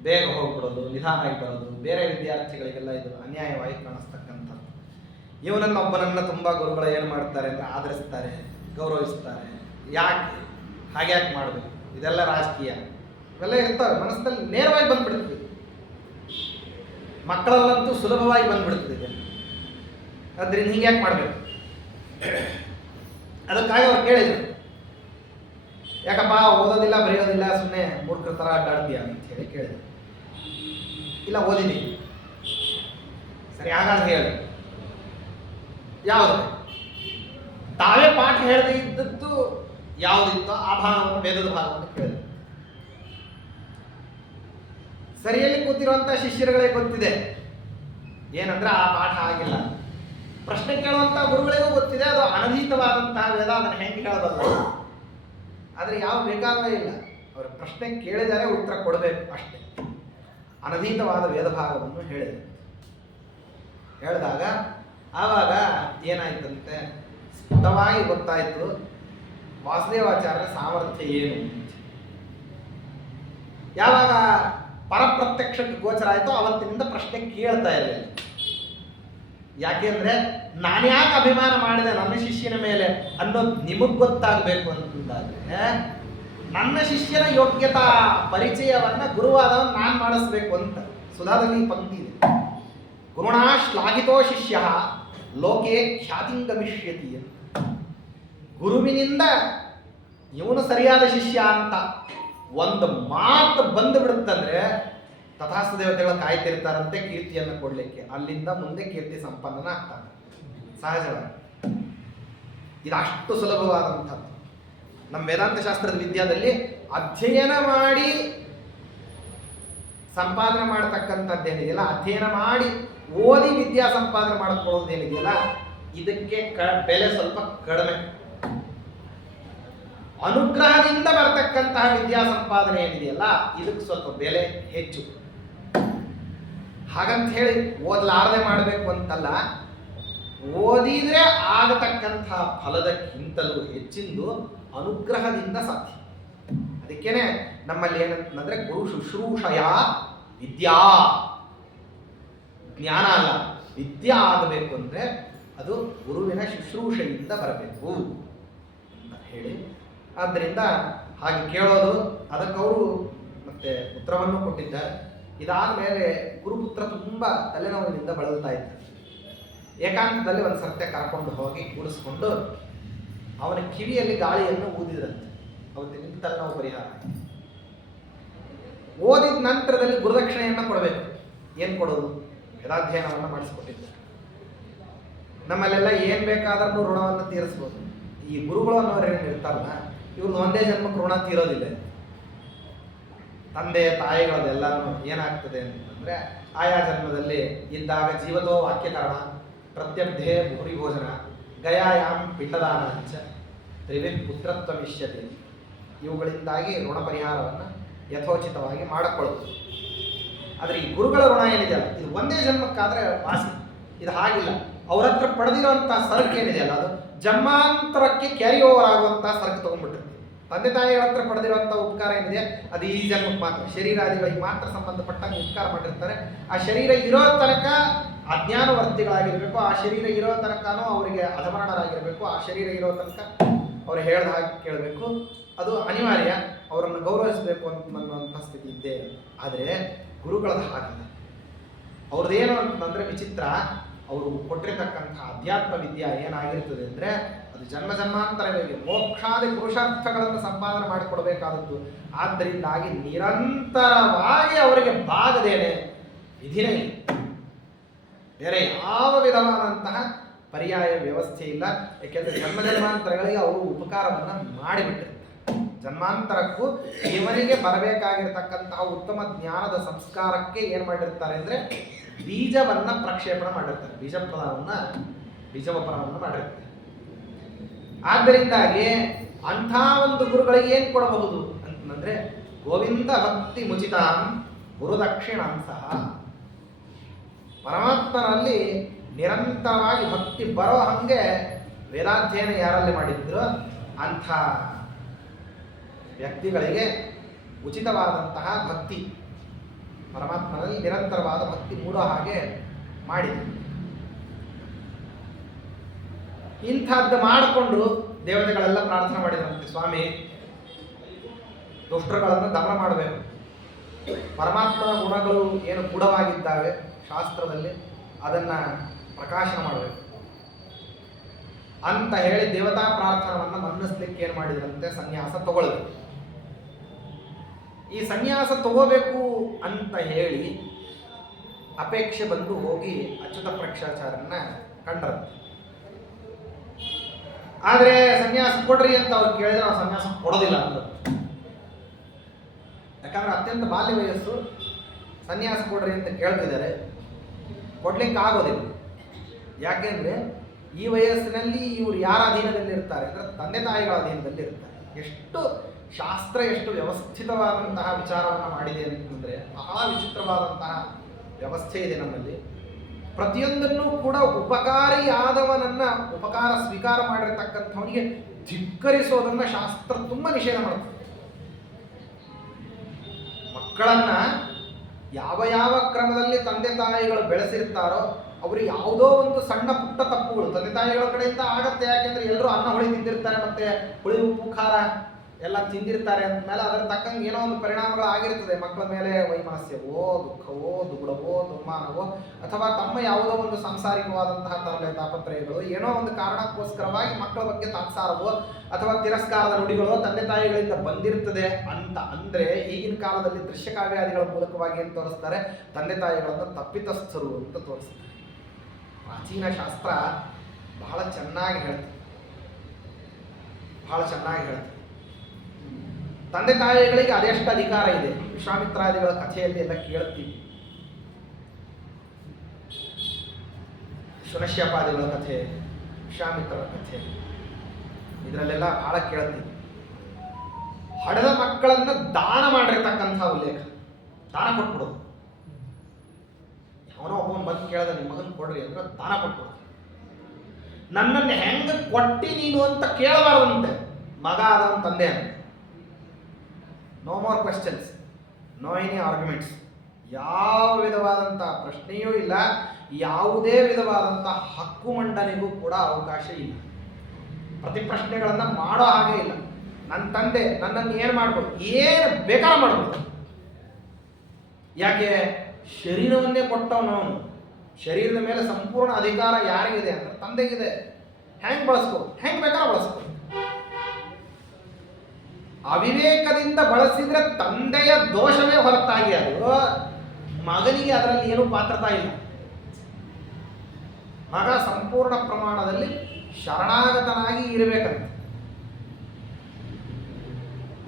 ಬೇಗ ಹೋಗ್ಬಿಡೋದು, ನಿಧಾನವಾಗಿ ಬರೋದು, ಬೇರೆ ವಿದ್ಯಾರ್ಥಿಗಳಿಗೆಲ್ಲ ಇದು ಅನ್ಯಾಯವಾಗಿ ಕಾಣಿಸ್ತಕ್ಕಂಥದ್ದು. ಇವನನ್ನೊಬ್ಬನನ್ನ ತುಂಬ ಗುರುಗಳು ಏನು ಮಾಡ್ತಾರೆ ಅಂದರೆ ಆದರಿಸ್ತಾರೆ, ಗೌರವಿಸ್ತಾರೆ. ಯಾಕೆ ಹಾಗ್ಯಾಕೆ ಮಾಡಬೇಕು? ಇದೆಲ್ಲ ರಾಜಕೀಯ ಇವೆಲ್ಲ ಇರ್ತವೆ ಮನಸ್ಸಿನಲ್ಲಿ, ನೇರವಾಗಿ ಬಂದ್ಬಿಡ್ತದೆ. ಮಕ್ಕಳಲ್ಲಂತೂ ಸುಲಭವಾಗಿ ಬಂದ್ಬಿಡ್ತದೆ. ಅದರಿಂದ ಹಿಂಗ್ಯಾಕೆ ಮಾಡಬೇಕು? ಅದಕ್ಕಾಗಿ ಅವ್ರು ಕೇಳಿದ್ರು, ಯಾಕಪ್ಪ ಓದೋದಿಲ್ಲ ಬರೆಯೋದಿಲ್ಲ, ಸುಮ್ಮನೆ ಮೂರ್ಖರ ಥರ ಅಡ್ಡಾಡ್ತೀಯ ಅಂತ ಹೇಳಿ ಕೇಳಿದ್ರು. ಇಲ್ಲ, ಓದಿದ್ದೀನಿ. ಸರಿ, ಹಾಗಾದ್ರೆ ಹೇಳಿ ಯಾವುದು? ತಾವೇ ಪಾಠ ಹೇಳದೆ ಇದ್ದದ್ದು ಯಾವುದಿತ್ತೋ ಆ ಭಾಗವನ್ನು, ವೇದದ ಭಾಗವನ್ನು ಕೇಳಿದ್ರು. ಸರಿಯಲ್ಲಿ ಕೂತಿರುವಂತಹ ಶಿಷ್ಯರುಗಳಿಗೆ ಗೊತ್ತಿದೆ ಏನಂದ್ರೆ ಆ ಪಾಠ ಆಗಿಲ್ಲ. ಪ್ರಶ್ನೆ ಕೇಳುವಂತಹ ಗುರುಗಳಿಗೂ ಗೊತ್ತಿದೆ ಅದು ಅನಧೀತವಾದಂತಹ ವೇದ, ಅದನ್ನು ಹೆಂಗೆ ಹೇಳಬಲ್ಲ. ಆದರೆ ಯಾವ ಬೇಕಾಗಲೇ ಇಲ್ಲ, ಅವರ ಪ್ರಶ್ನೆ ಕೇಳಿದರೆ ಉತ್ತರ ಕೊಡಬೇಕು ಅಷ್ಟೇ. ಅನಧೀತವಾದ ವೇದ ಭಾಗವನ್ನು ಹೇಳಿದಾಗ ಆವಾಗ ಏನಾಯ್ತಂತೆ, ಸ್ಫುಟವಾಗಿ ಗೊತ್ತಾಯ್ತು ವಾಸುದೇವಾಚಾರ್ಯರ ಸಾಮರ್ಥ್ಯ ಏನು. ಯಾವಾಗ ಪರಪ್ರತ್ಯಕ್ಷಕ್ಕೆ ಗೋಚರ ಆಯಿತೋ ಅವತ್ತಿನಿಂದ ಪ್ರಶ್ನೆ ಕೇಳ್ತಾ ಇರಲಿಲ್ಲ. ಯಾಕೆಂದ್ರೆ ನಾನ್ಯಾಕೆ ಅಭಿಮಾನ ಮಾಡಿದೆ ನನ್ನ ಶಿಷ್ಯನ ಮೇಲೆ ಅನ್ನೋದು ನಿಮಗ್ ಗೊತ್ತಾಗಬೇಕು ಅಂತಂದಾದ್ರೆ ನನ್ನ ಶಿಷ್ಯನ ಯೋಗ್ಯತಾ ಪರಿಚಯವನ್ನ ಗುರುವಾದವನ್ನ ನಾನು ಮಾಡಿಸ್ಬೇಕು ಅಂತ ಸುಧಾದಲ್ಲಿ ಪಂಕ್ತಿ ಇದೆ. ಗುರುಣಾ ಶ್ಲಾಘಿತೋ ಶಿಷ್ಯ ಲೋಕೆ ಖ್ಯಾತಿಂಗಮಿಷ್ಯತಿ ಅಂತ. ಗುರುವಿನಿಂದ ಇವನು ಸರಿಯಾದ ಶಿಷ್ಯ ಅಂತ ಒಂದು ಮಾತು ಬಂದು ಬಿಡುತ್ತಂದ್ರೆ ತಥಾಸ್ತು ದೇವತೆಗಳು ಕಾಯ್ತಿರ್ತಾರಂತೆ ಕೀರ್ತಿಯನ್ನು ಕೊಡ್ಲಿಕ್ಕೆ. ಅಲ್ಲಿಂದ ಮುಂದೆ ಕೀರ್ತಿ ಸಂಪನ್ನನ ಆಗ್ತಾನೆ ಸಹಜವಾಗಿ. ಇದಷ್ಟು ಸುಲಭವಾದಂಥದ್ದು. ನಮ್ಮ ವೇದಾಂತ ಶಾಸ್ತ್ರದ ವಿದ್ಯಾದಲ್ಲಿ ಅಧ್ಯಯನ ಮಾಡಿ ಸಂಪಾದನೆ ಮಾಡತಕ್ಕಂಥದ್ದೇನಿದೆಯಲ್ಲ, ಅಧ್ಯಯನ ಮಾಡಿ ಓದಿ ವಿದ್ಯಾ ಸಂಪಾದನೆ ಮಾಡಿಕೊಳ್ಳೋದೇನಿದೆಯಲ್ಲ, ಇದಕ್ಕೆ ಬೆಲೆ ಸ್ವಲ್ಪ ಕಡಿಮೆ. ಅನುಗ್ರಹದಿಂದ ಬರತಕ್ಕಂತಹ ವಿದ್ಯಾ ಸಂಪಾದನೆ ಏನಿದೆಯಲ್ಲ ಇದಕ್ಕೆ ಸ್ವಲ್ಪ ಬೆಲೆ ಹೆಚ್ಚು. ಹಾಗಂತ ಹೇಳಿ ಓದಲಾರದೆ ಮಾಡಬೇಕು ಅಂತಲ್ಲ, ಓದಿದ್ರೆ ಆಗತಕ್ಕಂತಹ ಫಲದಕ್ಕಿಂತಲೂ ಹೆಚ್ಚಿಂದು ಅನುಗ್ರಹದಿಂದ ಸಾಧ್ಯ. ಅದಕ್ಕೇನೆ ನಮ್ಮಲ್ಲಿ ಏನಂತಂದ್ರೆ ಗುರು ಶುಶ್ರೂಷಯ ವಿದ್ಯಾ, ಜ್ಞಾನ ಅಲ್ಲ ವಿದ್ಯಾ ಆಗಬೇಕು ಅಂದ್ರೆ ಅದು ಗುರುವಿನ ಶುಶ್ರೂಷೆಯಿಂದ ಬರಬೇಕು ಅಂತ ಹೇಳಿ, ಆದ್ದರಿಂದ ಹಾಗೆ ಕೇಳೋದು, ಅದಕ್ಕವರು ಮತ್ತೆ ಉತ್ತರವನ್ನು ಕೊಟ್ಟಿದ್ದಾರೆ. ಇದಾದ ಮೇಲೆ ಗುರುಪುತ್ರ ತುಂಬ ತಲೆನೋವಿನಿಂದ ಬಳಲ್ತಾ ಇದ್ದ. ಏಕಾಂತದಲ್ಲಿ ಒಂದು ಸತ್ಯ ಕರ್ಕೊಂಡು ಹೋಗಿ ಕೂಡಿಸ್ಕೊಂಡು ಅವನ ಕಿವಿಯಲ್ಲಿ ಗಾಳಿಯನ್ನು ಊದಿದ್ರಂತೆ. ಅವತ್ತಿನಿಂದ ತಲೆನೋವು ಪರಿಹಾರ. ಓದಿದ ನಂತರದಲ್ಲಿ ಗುರುದಕ್ಷಿಣೆಯನ್ನು ಕೊಡಬೇಕು. ಏನು ಕೊಡೋದು? ವೇದಾಧ್ಯಯನವನ್ನು ಮಾಡಿಸ್ಕೊಟ್ಟಿದ್ದಾರೆ. ನಮ್ಮಲ್ಲೆಲ್ಲ ಏನು ಬೇಕಾದ್ರೂ ಋಣವನ್ನು ತೀರಿಸ್ಬೋದು. ಈ ಗುರುಗಳು ಅನ್ನೋರು ಏನು ಇರ್ತಾರಲ್ಲ, ಇವ್ರದ್ದು ಒಂದೇ ಜನ್ಮಕ್ಕೆ ಋಣ ತೀರೋದಿಲ್ಲ. ತಂದೆ ತಾಯಿಗಳದೆಲ್ಲನೂ ಏನಾಗ್ತದೆ ಅಂತಂದ್ರೆ ಆಯಾ ಜನ್ಮದಲ್ಲಿ ಇದ್ದಾಗ ಜೀವತೋ ವಾಕ್ಯಕರಣ, ಪ್ರತ್ಯಬ್ಧೆ ಭೂರಿ ಭೋಜನ, ಗಯಾಯಾಮ್ ಪಿಂಡದಾನ ಅಂಚ, ತ್ರಿವಿಧ್ ಪುತ್ರತ್ವ ವಿಷ್ಯತೆ, ಇವುಗಳಿಂದಾಗಿ ಋಣ ಪರಿಹಾರವನ್ನು ಯಥೋಚಿತವಾಗಿ ಮಾಡಿಕೊಳ್ಳುವುದು. ಆದರೆ ಈ ಗುರುಗಳ ಋಣ ಏನಿದೆಯಲ್ಲ ಇದು ಒಂದೇ ಜನ್ಮಕ್ಕಾದ್ರೆ ವಾಸಿ. ಇದು ಹಾಗಿಲ್ಲ. ಅವ್ರ ಹತ್ರ ಪಡೆದಿರುವಂತಹ ಸರಕು ಏನಿದೆಯಲ್ಲ ಅದು ಜನ್ಮಾಂತರಕ್ಕೆ ಕ್ಯಾರಿ ಓವರ್ ಆಗುವಂತಹ ಸರಕು ತಗೊಂಡ್ಬಿಟ್ಟಿರ್ತೀವಿ. ತಂದೆ ತಾಯಿಗಳ ಹತ್ರ ಪಡೆದಿರುವಂಥ ಉಪಕಾರ ಏನಿದೆ ಅದು ಈ ಜನ್ಮಕ್ಕೆ ಮಾತ್ರ, ಶರೀರಾದಿಗಳಿಗೆ ಮಾತ್ರ ಸಂಬಂಧಪಟ್ಟಂಗೆ ಉಪಕಾರ ಮಾಡಿರ್ತಾರೆ. ಆ ಶರೀರ ಇರೋ ತನಕ ಅಜ್ಞಾನವರ್ತಿಗಳಾಗಿರ್ಬೇಕು, ಆ ಶರೀರ ಇರೋ ತನಕನೂ ಅವರಿಗೆ ಅಧಮರಣರಾಗಿರ್ಬೇಕು, ಆ ಶರೀರ ಇರೋ ತನಕ ಅವ್ರು ಹೇಳ್ದ ಹಾಗೆ ಕೇಳಬೇಕು. ಅದು ಅನಿವಾರ್ಯ, ಅವರನ್ನು ಗೌರವಿಸಬೇಕು ಅನ್ನುವಂಥ ಸ್ಥಿತಿ ಇದ್ದೇ. ಆದರೆ ಗುರುಗಳದ್ದು ಹಾಗಿಲ್ಲ. ಅವ್ರದ್ದೇನು ಅಂತಂದ್ರೆ ವಿಚಿತ್ರ. ಅವರು ಕೊಟ್ಟಿರ್ತಕ್ಕಂಥ ಅಧ್ಯಾತ್ಮ ವಿದ್ಯಾ ಏನಾಗಿರ್ತದೆ ಅಂದರೆ ಅದು ಜನ್ಮ ಜನ್ಮಾಂತರಗಳಿಗೆ ಮೋಕ್ಷಾದಿ ಪುರುಷಾರ್ಥಗಳನ್ನು ಸಂಪಾದನೆ ಮಾಡಿಕೊಡ್ಬೇಕಾದದ್ದು. ಆದ್ದರಿಂದಾಗಿ ನಿರಂತರವಾಗಿ ಅವರಿಗೆ ಬಾಗದೇನೆ ವಿಧಿನೇ ಇಲ್ಲ. ಬೇರೆ ಯಾವ ವಿಧವಾದಂತಹ ಪರ್ಯಾಯ ವ್ಯವಸ್ಥೆ ಇಲ್ಲ. ಯಾಕೆಂದರೆ ಜನ್ಮ ಜನ್ಮಾಂತರಗಳಿಗೆ ಅವರು ಉಪಕಾರವನ್ನು ಮಾಡಿಬಿಟ್ಟಿರ್ತಾರೆ. ಜನ್ಮಾಂತರಕ್ಕೂ ಇವನಿಗೆ ಬರಬೇಕಾಗಿರ್ತಕ್ಕಂತಹ ಉತ್ತಮ ಜ್ಞಾನದ ಸಂಸ್ಕಾರಕ್ಕೆ ಏನು ಮಾಡಿರ್ತಾರೆ ಅಂದರೆ ಬೀಜವನ್ನು ಪ್ರಕ್ಷೇಪಣೆ ಮಾಡಿರ್ತಾರೆ, ಬೀಜವಪನವನ್ನು ಮಾಡಿರ್ತಾರೆ. ಆದ್ದರಿಂದಾಗಿ ಅಂಥ ಒಂದು ಗುರುಗಳಿಗೆ ಏನು ಕೊಡಬಹುದು ಅಂತಂದ್ರೆ ಗೋವಿಂದ ಭಕ್ತಿ ಮುಚಿತಾಂ ಗುರುದಕ್ಷಿಣಾಂಸಃ. ಪರಮಾತ್ಮನಲ್ಲಿ ನಿರಂತರವಾಗಿ ಭಕ್ತಿ ಬರೋ ಹಾಗೆ ವೇದಾಧ್ಯಯನ ಯಾರಲ್ಲಿ ಮಾಡಿದ್ರು ಅಂಥ ವ್ಯಕ್ತಿಗಳಿಗೆ ಉಚಿತವಾದಂತಹ ಭಕ್ತಿ, ಪರಮಾತ್ಮನಲ್ಲಿ ನಿರಂತರವಾದ ಭಕ್ತಿ ಮೂಡೋ ಹಾಗೆ ಮಾಡಿದೆ. ಇಂಥದ್ದು ಮಾಡಿಕೊಂಡು ದೇವತೆಗಳೆಲ್ಲ ಪ್ರಾರ್ಥನೆ ಮಾಡಿದಂತೆ, ಸ್ವಾಮಿ ದುಷ್ಟರುಗಳನ್ನು ದಮನ ಮಾಡಬೇಕು, ಪರಮಾತ್ಮನ ಗುಣಗಳು ಏನು ಗೂಢವಾಗಿದ್ದಾವೆ ಶಾಸ್ತ್ರದಲ್ಲಿ ಅದನ್ನು ಪ್ರಕಾಶನ ಮಾಡಬೇಕು ಅಂತ ಹೇಳಿ ದೇವತಾ ಪ್ರಾರ್ಥನವನ್ನು ಮನ್ನಿಸ್ಲಿಕ್ಕೆ ಏನು ಮಾಡಿದ್ರಂತೆ, ಸನ್ಯಾಸ ತಗೊಳ್ಬೇಕು. ಈ ಸನ್ಯಾಸ ತಗೋಬೇಕು ಅಂತ ಹೇಳಿ ಅಪೇಕ್ಷೆ ಬಂದು ಹೋಗಿ ಅಚ್ಯುತ ಪ್ರೇಕ್ಷಾಚಾರ್ಯನ ಕಂಡ್ರಂತೆ. ಆದರೆ ಸನ್ಯಾಸ ಕೊಡ್ರಿ ಅಂತ ಅವ್ರು ಕೇಳಿದ್ರೆ ನಾವು ಸನ್ಯಾಸ ಕೊಡೋದಿಲ್ಲ ಅಂತ. ಯಾಕಂದ್ರೆ ಅತ್ಯಂತ ಬಾಲ್ಯ ವಯಸ್ಸು, ಸನ್ಯಾಸ ಕೊಡ್ರಿ ಅಂತ ಕೇಳ್ತಿದ್ದಾರೆ, ಕೊಡ್ಲಿಕ್ಕೆ ಆಗೋದಿಲ್ಲ. ಯಾಕೆಂದ್ರೆ ಈ ವಯಸ್ಸಿನಲ್ಲಿ ಇವರು ಯಾರ ಅಧೀನದಲ್ಲಿ ಇರ್ತಾರೆ ಅಂದ್ರೆ ತಂದೆ ತಾಯಿಗಳ ಅಧೀನದಲ್ಲಿ ಇರ್ತಾರೆ. ಎಷ್ಟು ಶಾಸ್ತ್ರ ಎಷ್ಟು ವ್ಯವಸ್ಥಿತವಾದಂತಹ ವಿಚಾರವನ್ನು ಮಾಡಿದೆ ಅಂತಂದ್ರೆ ಬಹಳ ವಿಚಿತ್ರವಾದಂತಹ ವ್ಯವಸ್ಥೆ ಇದೆ ನಮ್ಮಲ್ಲಿ. ಪ್ರತಿಯೊಂದನ್ನು ಕೂಡ ಉಪಕಾರಿಯಾದವನನ್ನ ಉಪಕಾರ ಸ್ವೀಕಾರ ಮಾಡಿರ್ತಕ್ಕಂಥವನಿಗೆ ಧಿಕ್ಕರಿಸೋದನ್ನ ಶಾಸ್ತ್ರ ತುಂಬಾ ನಿಷೇಧ ಮಾಡುತ್ತೆ. ಮಕ್ಕಳನ್ನ ಯಾವ ಯಾವ ಕ್ರಮದಲ್ಲಿ ತಂದೆ ತಾಯಿಗಳು ಬೆಳೆಸಿರ್ತಾರೋ ಅವರು ಯಾವುದೋ ಒಂದು ಸಣ್ಣ ಪುಟ್ಟ ತಪ್ಪುಗಳು ತಂದೆ ತಾಯಿಗಳ ಕಡೆಯಿಂದ ಆಗತ್ತೆ. ಯಾಕೆಂದ್ರೆ ಎಲ್ಲರೂ ಅನ್ನ ಹುಳಿ ತಿಂದಿರ್ತಾರೆ, ಮತ್ತೆ ಹುಳಿ ಉಪ್ಪು ಖಾರ ಎಲ್ಲ ತಿಂದಿರ್ತಾರೆ ಅಂದಮೇಲೆ ಅದರ ತಕ್ಕಂಗೆ ಏನೋ ಒಂದು ಪರಿಣಾಮಗಳು ಆಗಿರ್ತದೆ ಮಕ್ಕಳ ಮೇಲೆ. ವೈಮನಸ್ಯವೋ, ದುಃಖವೋ, ದುಗುಡವೋ, ದುಮ್ಮಾನವೋ, ಅಥವಾ ತಮ್ಮ ಯಾವುದೋ ಒಂದು ಸಾಂಸಾರಿಕವಾದಂತಹ ತರಲೆ ತಾಪತ್ರಯಗಳು ಏನೋ ಒಂದು ಕಾರಣಕ್ಕೋಸ್ಕರವಾಗಿ ಮಕ್ಕಳ ಬಗ್ಗೆ ತಾತ್ಸಾರವೋ ಅಥವಾ ತಿರಸ್ಕಾರದ ನುಡಿಗಳೋ ತಂದೆ ತಾಯಿಗಳಿಂದ ಬಂದಿರ್ತದೆ ಅಂತ ಅಂದ್ರೆ ಈಗಿನ ಕಾಲದಲ್ಲಿ ದೃಶ್ಯ ಕಾವ್ಯಾದಿಗಳ ಮೂಲಕವಾಗಿ ಏನು ತೋರಿಸ್ತಾರೆ, ತಂದೆ ತಾಯಿಗಳನ್ನು ತಪ್ಪಿತಸ್ಥರು ಅಂತ ತೋರಿಸ್ತಾರೆ. ಪ್ರಾಚೀನ ಶಾಸ್ತ್ರ ಬಹಳ ಚೆನ್ನಾಗಿ ಹೇಳುತ್ತೆ, ಬಹಳ ಚೆನ್ನಾಗಿ ಹೇಳುತ್ತೆ. ತಂದೆ ತಾಯಿಗಳಿಗೆ ಅದೆಷ್ಟು ಅಧಿಕಾರ ಇದೆ. ವಿಶ್ವಾಮಿತ್ರಾದಿಗಳ ಕಥೆಯಲ್ಲಿ ಎಲ್ಲ ಕೇಳ್ತೀವಿ, ಶುನಶ್ಯಪಾದಿಗಳ ಕಥೆ, ವಿಶ್ವಾಮಿತ್ರರ ಕಥೆ, ಇದರಲ್ಲೆಲ್ಲ ಬಹಳ ಕೇಳ್ತೀವಿ. ಹಡೆದ ಮಕ್ಕಳನ್ನ ದಾನ ಮಾಡಿರ್ತಕ್ಕಂಥ ಉಲ್ಲೇಖ, ದಾನ ಕೊಟ್ಬಿಡೋದು. ಅವನೋ ಒಬ್ಬನ ಬಂದು ಕೇಳ್ದ ನಿಮ್ಮ ಮಗನ್ ಕೊಡ್ರಿ ಅಂದ್ರೆ ದಾನ ಕೊಟ್ಬಿಡೋದು. ನನ್ನನ್ನು ಹೆಂಗ ಕೊಟ್ಟಿ ನೀನು ಅಂತ ಕೇಳಬಾರ್ದಂತೆ ಮಗ ಆದವನ ತಂದೆ ಅಂತ. No more questions, no any arguments. ಯಾವ ವಿಧವಾದಂತಹ ಪ್ರಶ್ನೆಯೂ ಇಲ್ಲ, ಯಾವುದೇ ವಿಧವಾದಂತಹ ಹಕ್ಕು ಮಂಡನೆಗೂ ಕೂಡ ಅವಕಾಶ ಇಲ್ಲ. ಪ್ರತಿ ಪ್ರಶ್ನೆಗಳನ್ನ ಮಾಡೋ ಹಾಗೆ ಇಲ್ಲ. ನನ್ನ ತಂದೆ ನನ್ನನ್ನು ಏನು ಮಾಡ್ಬೋದು, ಏನು ಬೇಕಾದ್ರೂ ಮಾಡ್ಬೋದು. ಯಾಕೆ? ಶರೀರವನ್ನೇ ಕೊಟ್ಟವನು ಅವನು. ಶರೀರದ ಮೇಲೆ ಸಂಪೂರ್ಣ ಅಧಿಕಾರ ಯಾರಿಗಿದೆ ಅಂದ್ರೆ ತಂದೆಗಿದೆ. ಹೆಂಗ್ ಬಳಸ್ಕೋ, ಹೆಂಗ್ ಬೇಕಾದ್ರೂ ಬಳಸ್ಕೋ. ಅವಿವೇಕದಿಂದ ಬಳಸಿದ್ರೆ ತಂದೆಯ ದೋಷವೇ ಹೊರತಾಗಿ ಅದು ಮಗನಿಗೆ ಅದರಲ್ಲಿ ಏನೂ ಪಾತ್ರತಾ ಇಲ್ಲ. ಮಗ ಸಂಪೂರ್ಣ ಪ್ರಮಾಣದಲ್ಲಿ ಶರಣಾಗತನಾಗಿ ಇರಬೇಕಂತ.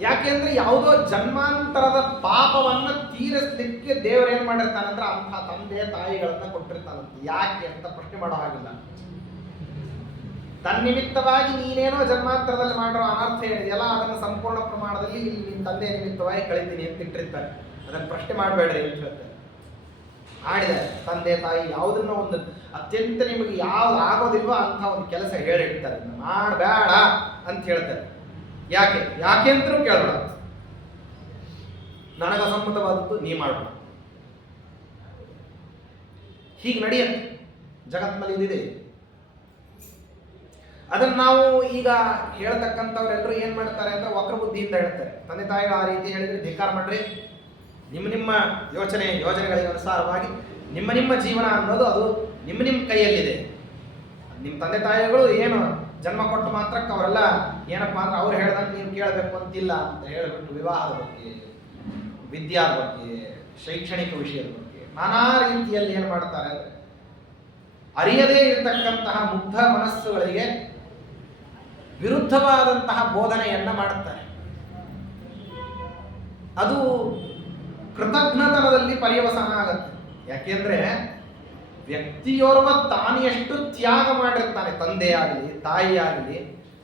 ಯಾಕೆಂದ್ರೆ ಯಾವುದೋ ಜನ್ಮಾಂತರದ ಪಾಪವನ್ನು ತೀರಿಸಲಿಕ್ಕೆ ದೇವರೇನ್ ಮಾಡಿರ್ತಾನಂದ್ರೆ ಅಂತಹ ತಂದೆ ತಾಯಿಗಳನ್ನ ಕೊಟ್ಟಿರ್ತಾನಂತೆ. ಯಾಕೆ ಅಂತ ಪ್ರಶ್ನೆ ಮಾಡೋ ಹಾಗಿಲ್ಲ. ತನ್ನಿಮಿತ್ತವಾಗಿ ನೀನೇನೋ ಜನ್ಮಾಂತರದಲ್ಲಿ ಮಾಡಿರೋ ಅನರ್ಥ ಏನಿದೆಯಲ್ಲ ಅದನ್ನು ಸಂಪೂರ್ಣ ಪ್ರಮಾಣದಲ್ಲಿ ಇಲ್ಲಿ ನಿನ್ನ ತಂದೆ ನಿಮಿತ್ತವಾಗಿ ಕಳಿತೀನಿ ಅಂತ ಇಟ್ಟಿರ್ತಾರೆ. ಅದನ್ನು ಪ್ರಶ್ನೆ ಮಾಡಬೇಡ್ರಿ ಅಂತ ಹೇಳ್ತಾರೆ. ಮಾಡಿದ ತಂದೆ ತಾಯಿ ಯಾವುದನ್ನ ಒಂದು ಅತ್ಯಂತ ನಿಮಗೆ ಯಾವ್ದು ಆಗೋದಿಲ್ವೋ ಅಂತ ಒಂದು ಕೆಲಸ ಹೇಳಿರ್ತಾರೆ, ಮಾಡಬೇಡ ಅಂತ ಹೇಳ್ತಾರೆ. ಯಾಕೆ ಯಾಕೆ ಅಂತಲೂ ಕೇಳಬೇಡ, ನನಗ ಸಮ್ಮತವಾದದ್ದು ನೀ ಮಾಡಬೇಡ. ಹೀಗೆ ನಡೆಯುತ್ತೆ ಜಗತ್ನಲ್ಲಿ ಇದಿದೆ. ಅದನ್ನು ನಾವು ಈಗ ಹೇಳ್ತಕ್ಕಂಥವ್ರೆಲ್ಲರೂ ಏನು ಮಾಡ್ತಾರೆ ಅಂದ್ರೆ ವಕ್ರ ಬುದ್ಧಿಯಿಂದ ಹೇಳ್ತಾರೆ. ತಂದೆ ತಾಯಿಗಳು ಆ ರೀತಿ ಹೇಳಿದ್ರೆ ಧಿಕ್ಕಾರ ಮಾಡ್ರಿ, ನಿಮ್ಮ ಯೋಜನೆಗಳಿಗೆ ಅನುಸಾರವಾಗಿ ನಿಮ್ಮ ಜೀವನ ಅನ್ನೋದು ಅದು ನಿಮ್ಮ ಕೈಯಲ್ಲಿದೆ. ನಿಮ್ಮ ತಂದೆ ತಾಯಿಗಳು ಏನು ಜನ್ಮ ಕೊಟ್ಟು ಮಾತ್ರಕ್ಕೆ ಅವರೆಲ್ಲ ಏನಪ್ಪಾ ಅಂದ್ರೆ ಅವ್ರು ಹೇಳ್ದಂಗೆ ನೀವು ಕೇಳಬೇಕು ಅಂತಿಲ್ಲ ಅಂತ ಹೇಳಿಬಿಟ್ಟು ವಿವಾಹದ ಬಗ್ಗೆ, ವಿದ್ಯಾದ ಬಗ್ಗೆ, ಶೈಕ್ಷಣಿಕ ವಿಷಯದ ಬಗ್ಗೆ ನಾನಾ ರೀತಿಯಲ್ಲಿ ಏನು ಮಾಡ್ತಾರೆ ಅಂದ್ರೆ ಅರಿಯದೇ ಇರತಕ್ಕಂತಹ ಮುಗ್ಧ ಮನಸ್ಸುಗಳಿಗೆ ವಿರುದ್ಧವಾದಂತಹ ಬೋಧನೆಯನ್ನ ಮಾಡುತ್ತಾರೆ. ಅದು ಕೃತಜ್ಞತನದಲ್ಲಿ ಪರ್ಯವಸಾನ ಆಗತ್ತೆ. ಯಾಕೆಂದ್ರೆ ವ್ಯಕ್ತಿಯೋರ್ವ ತಾನು ಎಷ್ಟು ತ್ಯಾಗ ಮಾಡಿರ್ತಾನೆ, ತಂದೆ ಆಗಲಿ ತಾಯಿ ಆಗಲಿ,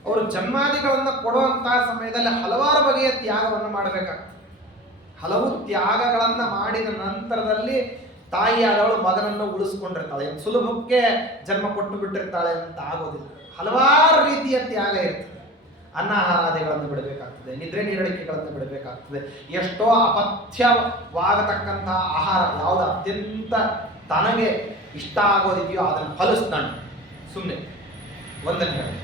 ಅವರು ಜನ್ಮಾದಿಗಳನ್ನ ಕೊಡುವಂತಹ ಸಮಯದಲ್ಲಿ ಹಲವಾರು ಬಗೆಯ ತ್ಯಾಗವನ್ನು ಮಾಡಬೇಕಾಗ್ತದೆ. ಹಲವು ತ್ಯಾಗಗಳನ್ನ ಮಾಡಿದ ನಂತರದಲ್ಲಿ ತಾಯಿಯಾದವಳು ಮಗನನ್ನು ಉಳಿಸ್ಕೊಂಡಿರ್ತಾಳೆ. ಸುಲಭಕ್ಕೆ ಜನ್ಮ ಕೊಟ್ಟು ಬಿಟ್ಟಿರ್ತಾಳೆ ಅಂತ ಆಗೋದಿಲ್ಲ. ಹಲವಾರು ರೀತಿಯ ತ್ಯಾಗ ಇರ್ತದೆ. ಅನ್ನಾಹಾರಾದಿಗಳನ್ನು ಬಿಡಬೇಕಾಗ್ತದೆ, ನಿದ್ರೆ ನೀರಡಿಕೆಗಳನ್ನು ಬಿಡಬೇಕಾಗ್ತದೆ. ಎಷ್ಟೋ ಅಪಥ್ಯವಾಗತಕ್ಕಂತಹ ಆಹಾರ ಯಾವುದು ಅತ್ಯಂತ ತನಗೆ ಇಷ್ಟ ಆಗೋದಿದೆಯೋ ಅದನ್ನು ಫಲಿಸ್ತಾನೆ. ಸುಮ್ಮನೆ ಒಂದನ್ನು ಹೇಳಿ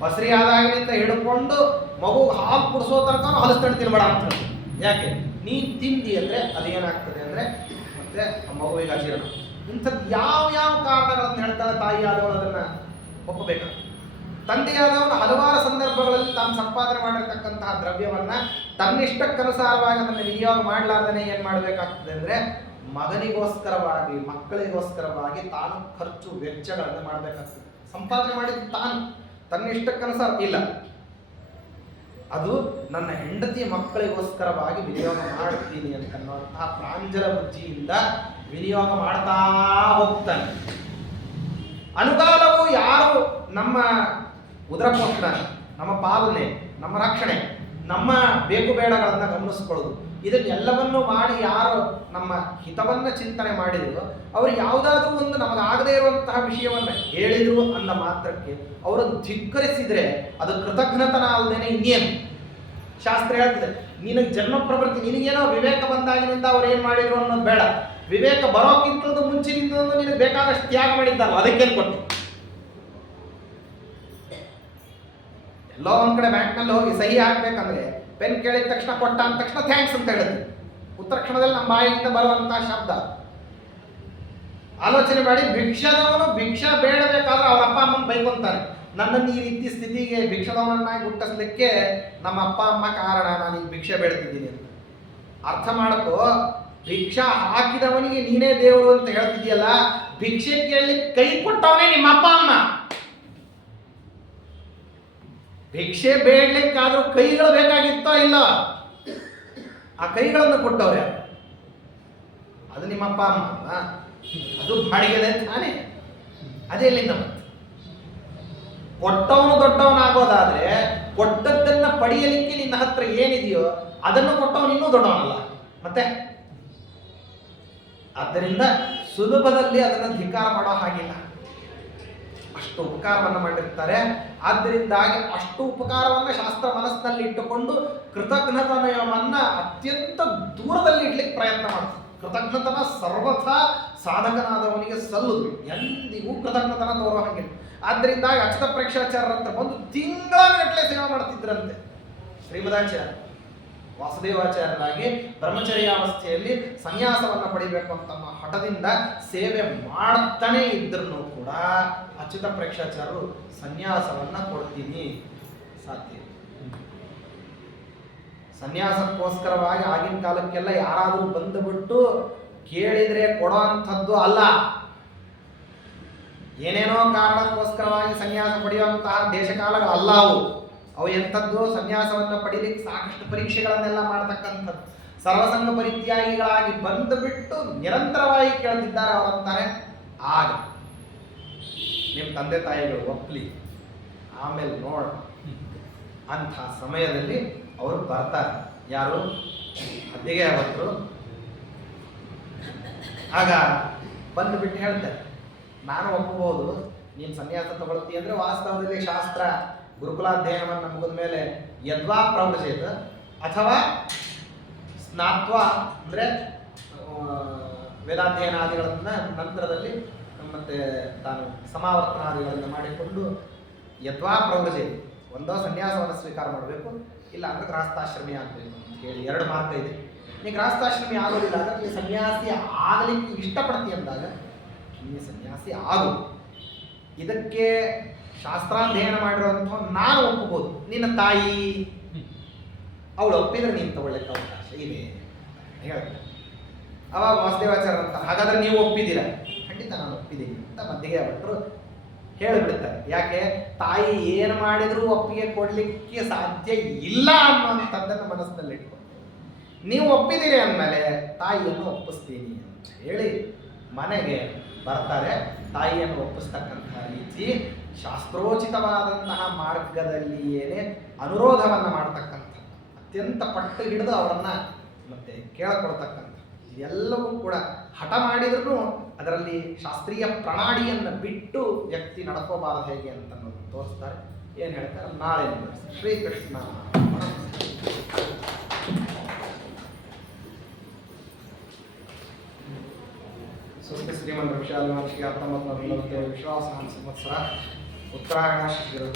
ಬಸರಿ ಆದಾಗಿನಿಂದ ಹಿಡ್ಕೊಂಡು ಮಗು ಹಾಲು ಕುಡಿಸೋ ತನಕ ಹಲಸ್ತಾನೆ ತಿನ್ಬೇಡ ಅಂತ. ಯಾಕೆ? ನೀನು ತಿಂದಿ ಅಂದರೆ ಅದೇನಾಗ್ತದೆ ಅಂದರೆ ಮತ್ತೆ ಮಗುವಿಗೆ ಅಜೀರ್ಣ. ಇಂಥದ್ದು ಯಾವ ಕಾರಣಗಳನ್ನು ಹೇಳ್ತಾಳೆ ತಾಯಿಯಾದವಳು ಅದನ್ನು ಒಪ್ಪಬೇಕಾಗ್ತದೆ. ತಂದೆಯಾದವನು ಹಲವಾರು ಸಂದರ್ಭಗಳಲ್ಲಿ ತಾನು ಸಂಪಾದನೆ ಮಾಡಿರ್ತಕ್ಕಂತಹ ದ್ರವ್ಯವನ್ನ ತನ್ನಿಷ್ಟಕ್ಕನುಸಾರವಾಗಿ ಅದನ್ನು ವಿನಿಯೋಗ ಮಾಡಲಾರ್ದೇ ಏನು ಮಾಡಬೇಕಾಗ್ತದೆ ಅಂದರೆ ಮಗನಿಗೋಸ್ಕರವಾಗಿ, ಮಕ್ಕಳಿಗೋಸ್ಕರವಾಗಿ ತಾನು ಖರ್ಚು ವೆಚ್ಚಗಳನ್ನು ಮಾಡಬೇಕಾಗ್ತದೆ. ಸಂಪಾದನೆ ಮಾಡಿದ್ದು ತಾನು ತನ್ನಿಷ್ಟಕ್ಕನುಸಾರ ಇಲ್ಲ. ಅದು ನನ್ನ ಹೆಂಡತಿ ಮಕ್ಕಳಿಗೋಸ್ಕರವಾಗಿ ವಿನಿಯೋಗ ಮಾಡ್ತೀನಿ ಅಂತನ್ನುವಂತಹ ಪ್ರಾಂಜಲ ಬುದ್ಧಿಯಿಂದ ವಿನಿಯೋಗ ಮಾಡ್ತಾ ಹೋಗ್ತಾನೆ. ಅನುಕಾಲವು ಯಾರು ನಮ್ಮ ಉದರಪೋಷಣ, ನಮ್ಮ ಪಾಲನೆ, ನಮ್ಮ ರಕ್ಷಣೆ, ನಮ್ಮ ಬೇಕು ಬೇಡಗಳನ್ನು ಗಮನಿಸ್ಕೊಳ್ಳೋದು, ಇದನ್ನೆಲ್ಲವನ್ನು ಮಾಡಿ ಯಾರು ನಮ್ಮ ಹಿತವನ್ನ ಚಿಂತನೆ ಮಾಡಿದ್ರು, ಅವರು ಯಾವುದಾದ್ರೂ ಒಂದು ನಮಗಾಗದೇ ಇರುವಂತಹ ವಿಷಯವನ್ನು ಹೇಳಿದ್ರು ಅಂದ ಮಾತ್ರಕ್ಕೆ ಅವರನ್ನು ಧಿಕ್ಕರಿಸಿದ್ರೆ ಅದು ಕೃತಜ್ಞತನ ಅಲ್ಲದೇನೆ ಇನ್ನೇನು. ಶಾಸ್ತ್ರ ಹೇಳ್ತದೆ, ನಿನಗೆ ಜನ್ಮ ಪ್ರವೃತ್ತಿ, ನಿನಗೇನೋ ವಿವೇಕ ಬಂದಾಗಿನಿಂದ ಅವ್ರು ಏನು ಮಾಡಿದ್ರು ಅನ್ನೋದು ಬೇಡ, ವಿವೇಕ ಬರೋಕ್ಕಿಂತದ್ದು ಮುಂಚಿನಿಂದ ನಿನಗೆ ಬೇಕಾದಷ್ಟು ತ್ಯಾಗ ಮಾಡಿದ್ದಾರಲ್ಲ ಅದಕ್ಕೇನು ಕೊಟ್ಟು. ಎಲ್ಲೋ ಒಂದ್ ಕಡೆ ಬ್ಯಾಂಕ್ನಲ್ಲಿ ಹೋಗಿ ಸಹಿ ಹಾಕ್ಬೇಕಂದ್ರೆ ಪೆನ್ ಕೇಳಿದ ತಕ್ಷಣ ಕೊಟ್ಟ ಅಂದ ತಕ್ಷಣ ಥ್ಯಾಂಕ್ಸ್ ಅಂತ ಹೇಳಿದ್ವಿ. ಉತ್ತರ ಕ್ಷಣದಲ್ಲಿ ನಮ್ಮ ಬಾಯಿಂದ ಬರುವಂತಹ ಶಬ್ದ. ಆಲೋಚನೆ ಮಾಡಿ, ಭಿಕ್ಷದವನು ಭಿಕ್ಷಾ ಬೇಡಬೇಕಾದ್ರೆ ಅವ್ರ ಅಪ್ಪ ಅಮ್ಮನ ಬೈಕೊಂತಾರೆ. ನನ್ನನ್ನು ಈ ರೀತಿ ಸ್ಥಿತಿಗೆ ಭಿಕ್ಷದವನನ್ನಾಗಿ ಹುಟ್ಟಿಸ್ಲಿಕ್ಕೆ ನಮ್ಮ ಅಪ್ಪ ಅಮ್ಮ ಕಾರಣ, ನಾನು ಈಗ ಭಿಕ್ಷೆ ಬೇಡ್ತಿದ್ದೀನಿ ಅಂತ ಅರ್ಥ ಮಾಡ್ಕೋ. ಭಿಕ್ಷಾ ಹಾಕಿದವನಿಗೆ ನೀನೇ ದೇವರು ಅಂತ ಹೇಳ್ತಿದ್ಯಲ್ಲ, ಭಿಕ್ಷೆ ಕೇಳಲಿಕ್ಕೆ ಕೈ ಕೊಟ್ಟವನೇ ನಿಮ್ಮ ಅಪ್ಪ ಅಮ್ಮ. ಭಿಕ್ಷೆ ಬೇಡ್ಲಿಕ್ಕಾದ್ರೂ ಕೈಗಳು ಬೇಕಾಗಿತ್ತೋ ಇಲ್ಲ, ಆ ಕೈಗಳನ್ನು ಕೊಟ್ಟವ್ರೆ ಅದು ನಿಮ್ಮ ಅಪ್ಪ ಅಮ್ಮ. ಅದು ಬಾಡಿಗೆದೆ ತಾನೇ, ಅದೇ ಎಲ್ಲಿಂದ ಬಂತು? ಕೊಟ್ಟವನು ದೊಡ್ಡವನಾಗೋದಾದ್ರೆ ಕೊಟ್ಟದ್ದನ್ನ ಪಡೆಯಲಿಕ್ಕೆ ನಿನ್ನ ಹತ್ರ ಏನಿದೆಯೋ ಅದನ್ನು ಕೊಟ್ಟವನು ಇನ್ನೂ ದೊಡ್ಡವನಲ್ಲ ಮತ್ತೆ. ಆದ್ದರಿಂದ ಸುಲಭದಲ್ಲಿ ಅದನ್ನು ಧಿಕ್ಕಾರ ಮಾಡೋ ಹಾಗಿಲ್ಲ, ಅಷ್ಟು ಉಪಕಾರವನ್ನು ಮಾಡಿರ್ತಾರೆ. ಆದ್ದರಿಂದಾಗಿ ಅಷ್ಟು ಉಪಕಾರವನ್ನು ಶಾಸ್ತ್ರ ಮನಸ್ಸಿನಲ್ಲಿ ಇಟ್ಟುಕೊಂಡು ಕೃತಜ್ಞತನಯವನ್ನ ಅತ್ಯಂತ ದೂರದಲ್ಲಿ ಇಡ್ಲಿಕ್ಕೆ ಪ್ರಯತ್ನ ಮಾಡ್ತಾರೆ. ಕೃತಜ್ಞತನ ಸರ್ವಥಾ ಸಾಧಕನಾದವನಿಗೆ ಸಲ್ಲುದು, ಎಂದಿಗೂ ಕೃತಜ್ಞತನ ತೋರೋ ಹಾಗಿಲ್ಲ. ಆದ್ದರಿಂದಾಗಿ ಅಚ್ಯುತ ಪ್ರೇಕ್ಷಾಚಾರ್ಯರ ಹತ್ರ ಬಂದು ತಿಂಗಳಗಟ್ಟಲೆ ಸೇವೆ ಮಾಡ್ತಿದ್ರಂತೆ ಶ್ರೀಮದಾಚಾರ್ಯ. ವಾಸುದೇವಾಚಾರ್ಯರಾಗಿ ಬ್ರಹ್ಮಚರ್ಯಾವಸ್ಥೆಯಲ್ಲಿ ಸನ್ಯಾಸವನ್ನು ಪಡಿಬೇಕು ಅಂತ ತಮ್ಮ ಹಠದಿಂದ ಸೇವೆ ಮಾಡ್ತಾನೆ ಇದ್ರೂ ಕೂಡ ಅಚ್ಯುತ ಪ್ರೇಕ್ಷಾಚಾರ್ಯರು ಸನ್ಯಾಸವನ್ನ ಕೊಡ್ತೀನಿ ಸಾಧ್ಯ. ಸನ್ಯಾಸಕ್ಕೋಸ್ಕರವಾಗಿ ಆಗಿನ ಕಾಲಕ್ಕೆಲ್ಲ ಯಾರಾದರೂ ಬಂದುಬಿಟ್ಟು ಕೇಳಿದ್ರೆ ಕೊಡೋ ಅಂಥದ್ದು ಅಲ್ಲ. ಏನೇನೋ ಕಾರಣಕ್ಕೋಸ್ಕರವಾಗಿ ಸನ್ಯಾಸ ಪಡೆಯುವಂತಹ ದೇಶಕಾಲಗಳಲ್ಲ ಅವು ಎಂಥದ್ದು. ಸನ್ಯಾಸವನ್ನು ಪಡೀಲಿಕ್ಕೆ ಸಾಕಷ್ಟು ಪರೀಕ್ಷೆಗಳನ್ನೆಲ್ಲ ಮಾಡ್ತಕ್ಕಂಥದ್ದು. ಸರ್ವಸಂಗ ಪರಿತ್ಯಾಗಿಗಳಾಗಿ ಬಂದು ಬಿಟ್ಟು ನಿರಂತರವಾಗಿ ಕೇಳ್ತಿದ್ದಾರೆ. ಅವರಂತಾರೆ ಆಗ ನಿಮ್ಮ ತಂದೆ ತಾಯಿಗಳು ಒಪ್ಲಿ, ಆಮೇಲೆ ನೋಡ ಅಂಥ ಸಮಯದಲ್ಲಿ ಅವರು ಬರ್ತಾರೆ. ಯಾರು? ಅಲ್ಲಿಗೆ ಅವತ್ತು ಆಗ ಬಂದು ಬಿಟ್ಟು ಹೇಳ್ತಾರೆ, ನಾನು ಒಪ್ಪಬಹುದು, ನೀನು ಸನ್ಯಾಸ ತಗೊಳ್ತಿ ಅಂದ್ರೆ ವಾಸ್ತವದಲ್ಲಿ ಶಾಸ್ತ್ರ ಗುರುಕುಲಾಧ್ಯಯನವನ್ನು ಮುಗಿದ ಮೇಲೆ ಯದ್ವಾ ಪ್ರವೃಜೇತ ಅಥವಾ ಸ್ನಾತ್ವ ಅಂದರೆ ವೇದಾಧ್ಯಯನಾದಿಗಳನ್ನ ನಂತರದಲ್ಲಿ ಮತ್ತೆ ತಾನು ಸಮಾವರ್ತನಾದಿಗಳನ್ನು ಮಾಡಿಕೊಂಡು ಯದ್ವಾ ಪ್ರವೃಜೇತ, ಒಂದೋ ಸನ್ಯಾಸವನ್ನು ಸ್ವೀಕಾರ ಮಾಡಬೇಕು, ಇಲ್ಲ ಅಂದ್ರೆ ಗೃಹಸ್ಥಾಶ್ರಮಿ ಆಗಬೇಕು ಅಂತ ಹೇಳಿ ಎರಡು ಮಾರ್ಗ ಇದೆ. ನೀ ಗೃಹಸ್ಥಾಶ್ರಮಿ ಆಗೋದಿಲ್ಲ ಅಂದ್ರೆ ನೀ ಸನ್ಯಾಸಿ ಆಗಲಿಕ್ಕೆ ಇಷ್ಟಪಡ್ತಿ ಅಂದಾಗ ನೀ ಸನ್ಯಾಸಿ ಆಗು. ಇದಕ್ಕೆ ಶಾಸ್ತ್ರಾಧ್ಯಯನ ಮಾಡಿರುವಂಥ ನಾನು ಒಪ್ಪಬಹುದು, ನಿನ್ನ ತಾಯಿ ಅವಳು ಒಪ್ಪಿದ್ರೆ ನೀನು ತಗೊಳ್ಳಕ್ಕೆ ಅವಕಾಶ ಇದೆ ಹೇಳ್ತಾರೆ. ಅವಾಗ ವಾಸುದೇವಾಚಾರ್ಯ ಅಂತ, ಹಾಗಾದ್ರೆ ನೀವು ಒಪ್ಪಿದ್ದೀರಾ? ಖಂಡಿತ ನಾನು ಒಪ್ಪಿದ್ದೀನಿ ಅಂತ ಮಧ್ಯೆ ಭಟ್ರು ಹೇಳಿಬಿಡ್ತಾರೆ. ಯಾಕೆ? ತಾಯಿ ಏನು ಮಾಡಿದ್ರೂ ಒಪ್ಪಿಗೆ ಕೊಡ್ಲಿಕ್ಕೆ ಸಾಧ್ಯ ಇಲ್ಲ ಅನ್ನುವಂಥದ್ದನ್ನು ಮನಸ್ಸಿನಲ್ಲಿ ಇಟ್ಕೊಂಡು ನೀವು ಒಪ್ಪಿದ್ದೀರಿ ಅಂದಮೇಲೆ ತಾಯಿಯನ್ನು ಒಪ್ಪಿಸ್ತೀನಿ ಅಂತ ಹೇಳಿ ಮನೆಗೆ ಬರ್ತಾರೆ. ತಾಯಿಯನ್ನು ಒಪ್ಪಿಸ್ತಕ್ಕಂತಹ ರೀತಿ ಶಾಸ್ತ್ರೋಚಿತವಾದಂತಹ ಮಾರ್ಗದಲ್ಲಿಯೇನೆ ಅನುರೋಧವನ್ನು ಮಾಡ್ತಕ್ಕಂಥ, ಅತ್ಯಂತ ಪಟ್ಟು ಹಿಡಿದು ಅವರನ್ನ ಮತ್ತೆ ಕೇಳಿಕೊಳ್ತಕ್ಕಂಥ, ಎಲ್ಲವೂ ಕೂಡ ಹಠ ಮಾಡಿದ್ರೂ ಅದರಲ್ಲಿ ಶಾಸ್ತ್ರೀಯ ಪ್ರಣಾಳಿಯನ್ನು ಬಿಟ್ಟು ವ್ಯಕ್ತಿ ನಡ್ಕೋಬಾರದು ಹೇಗೆ ಅಂತ ತೋರಿಸ್ತಾರೆ. ಏನು ಹೇಳ್ತಾರೆ ನಾಳೆ ಶ್ರೀಕೃಷ್ಣ. ಸ್ವಸ್ತಿ ಶ್ರೀಮನ್ ಋಷಾಲಿ ಮಹರ್ಷಿಗೆ 1940 ವಿಶ್ವಾಸ ಸಂವತ್ಸರ ಉತ್ತರಾಯಣ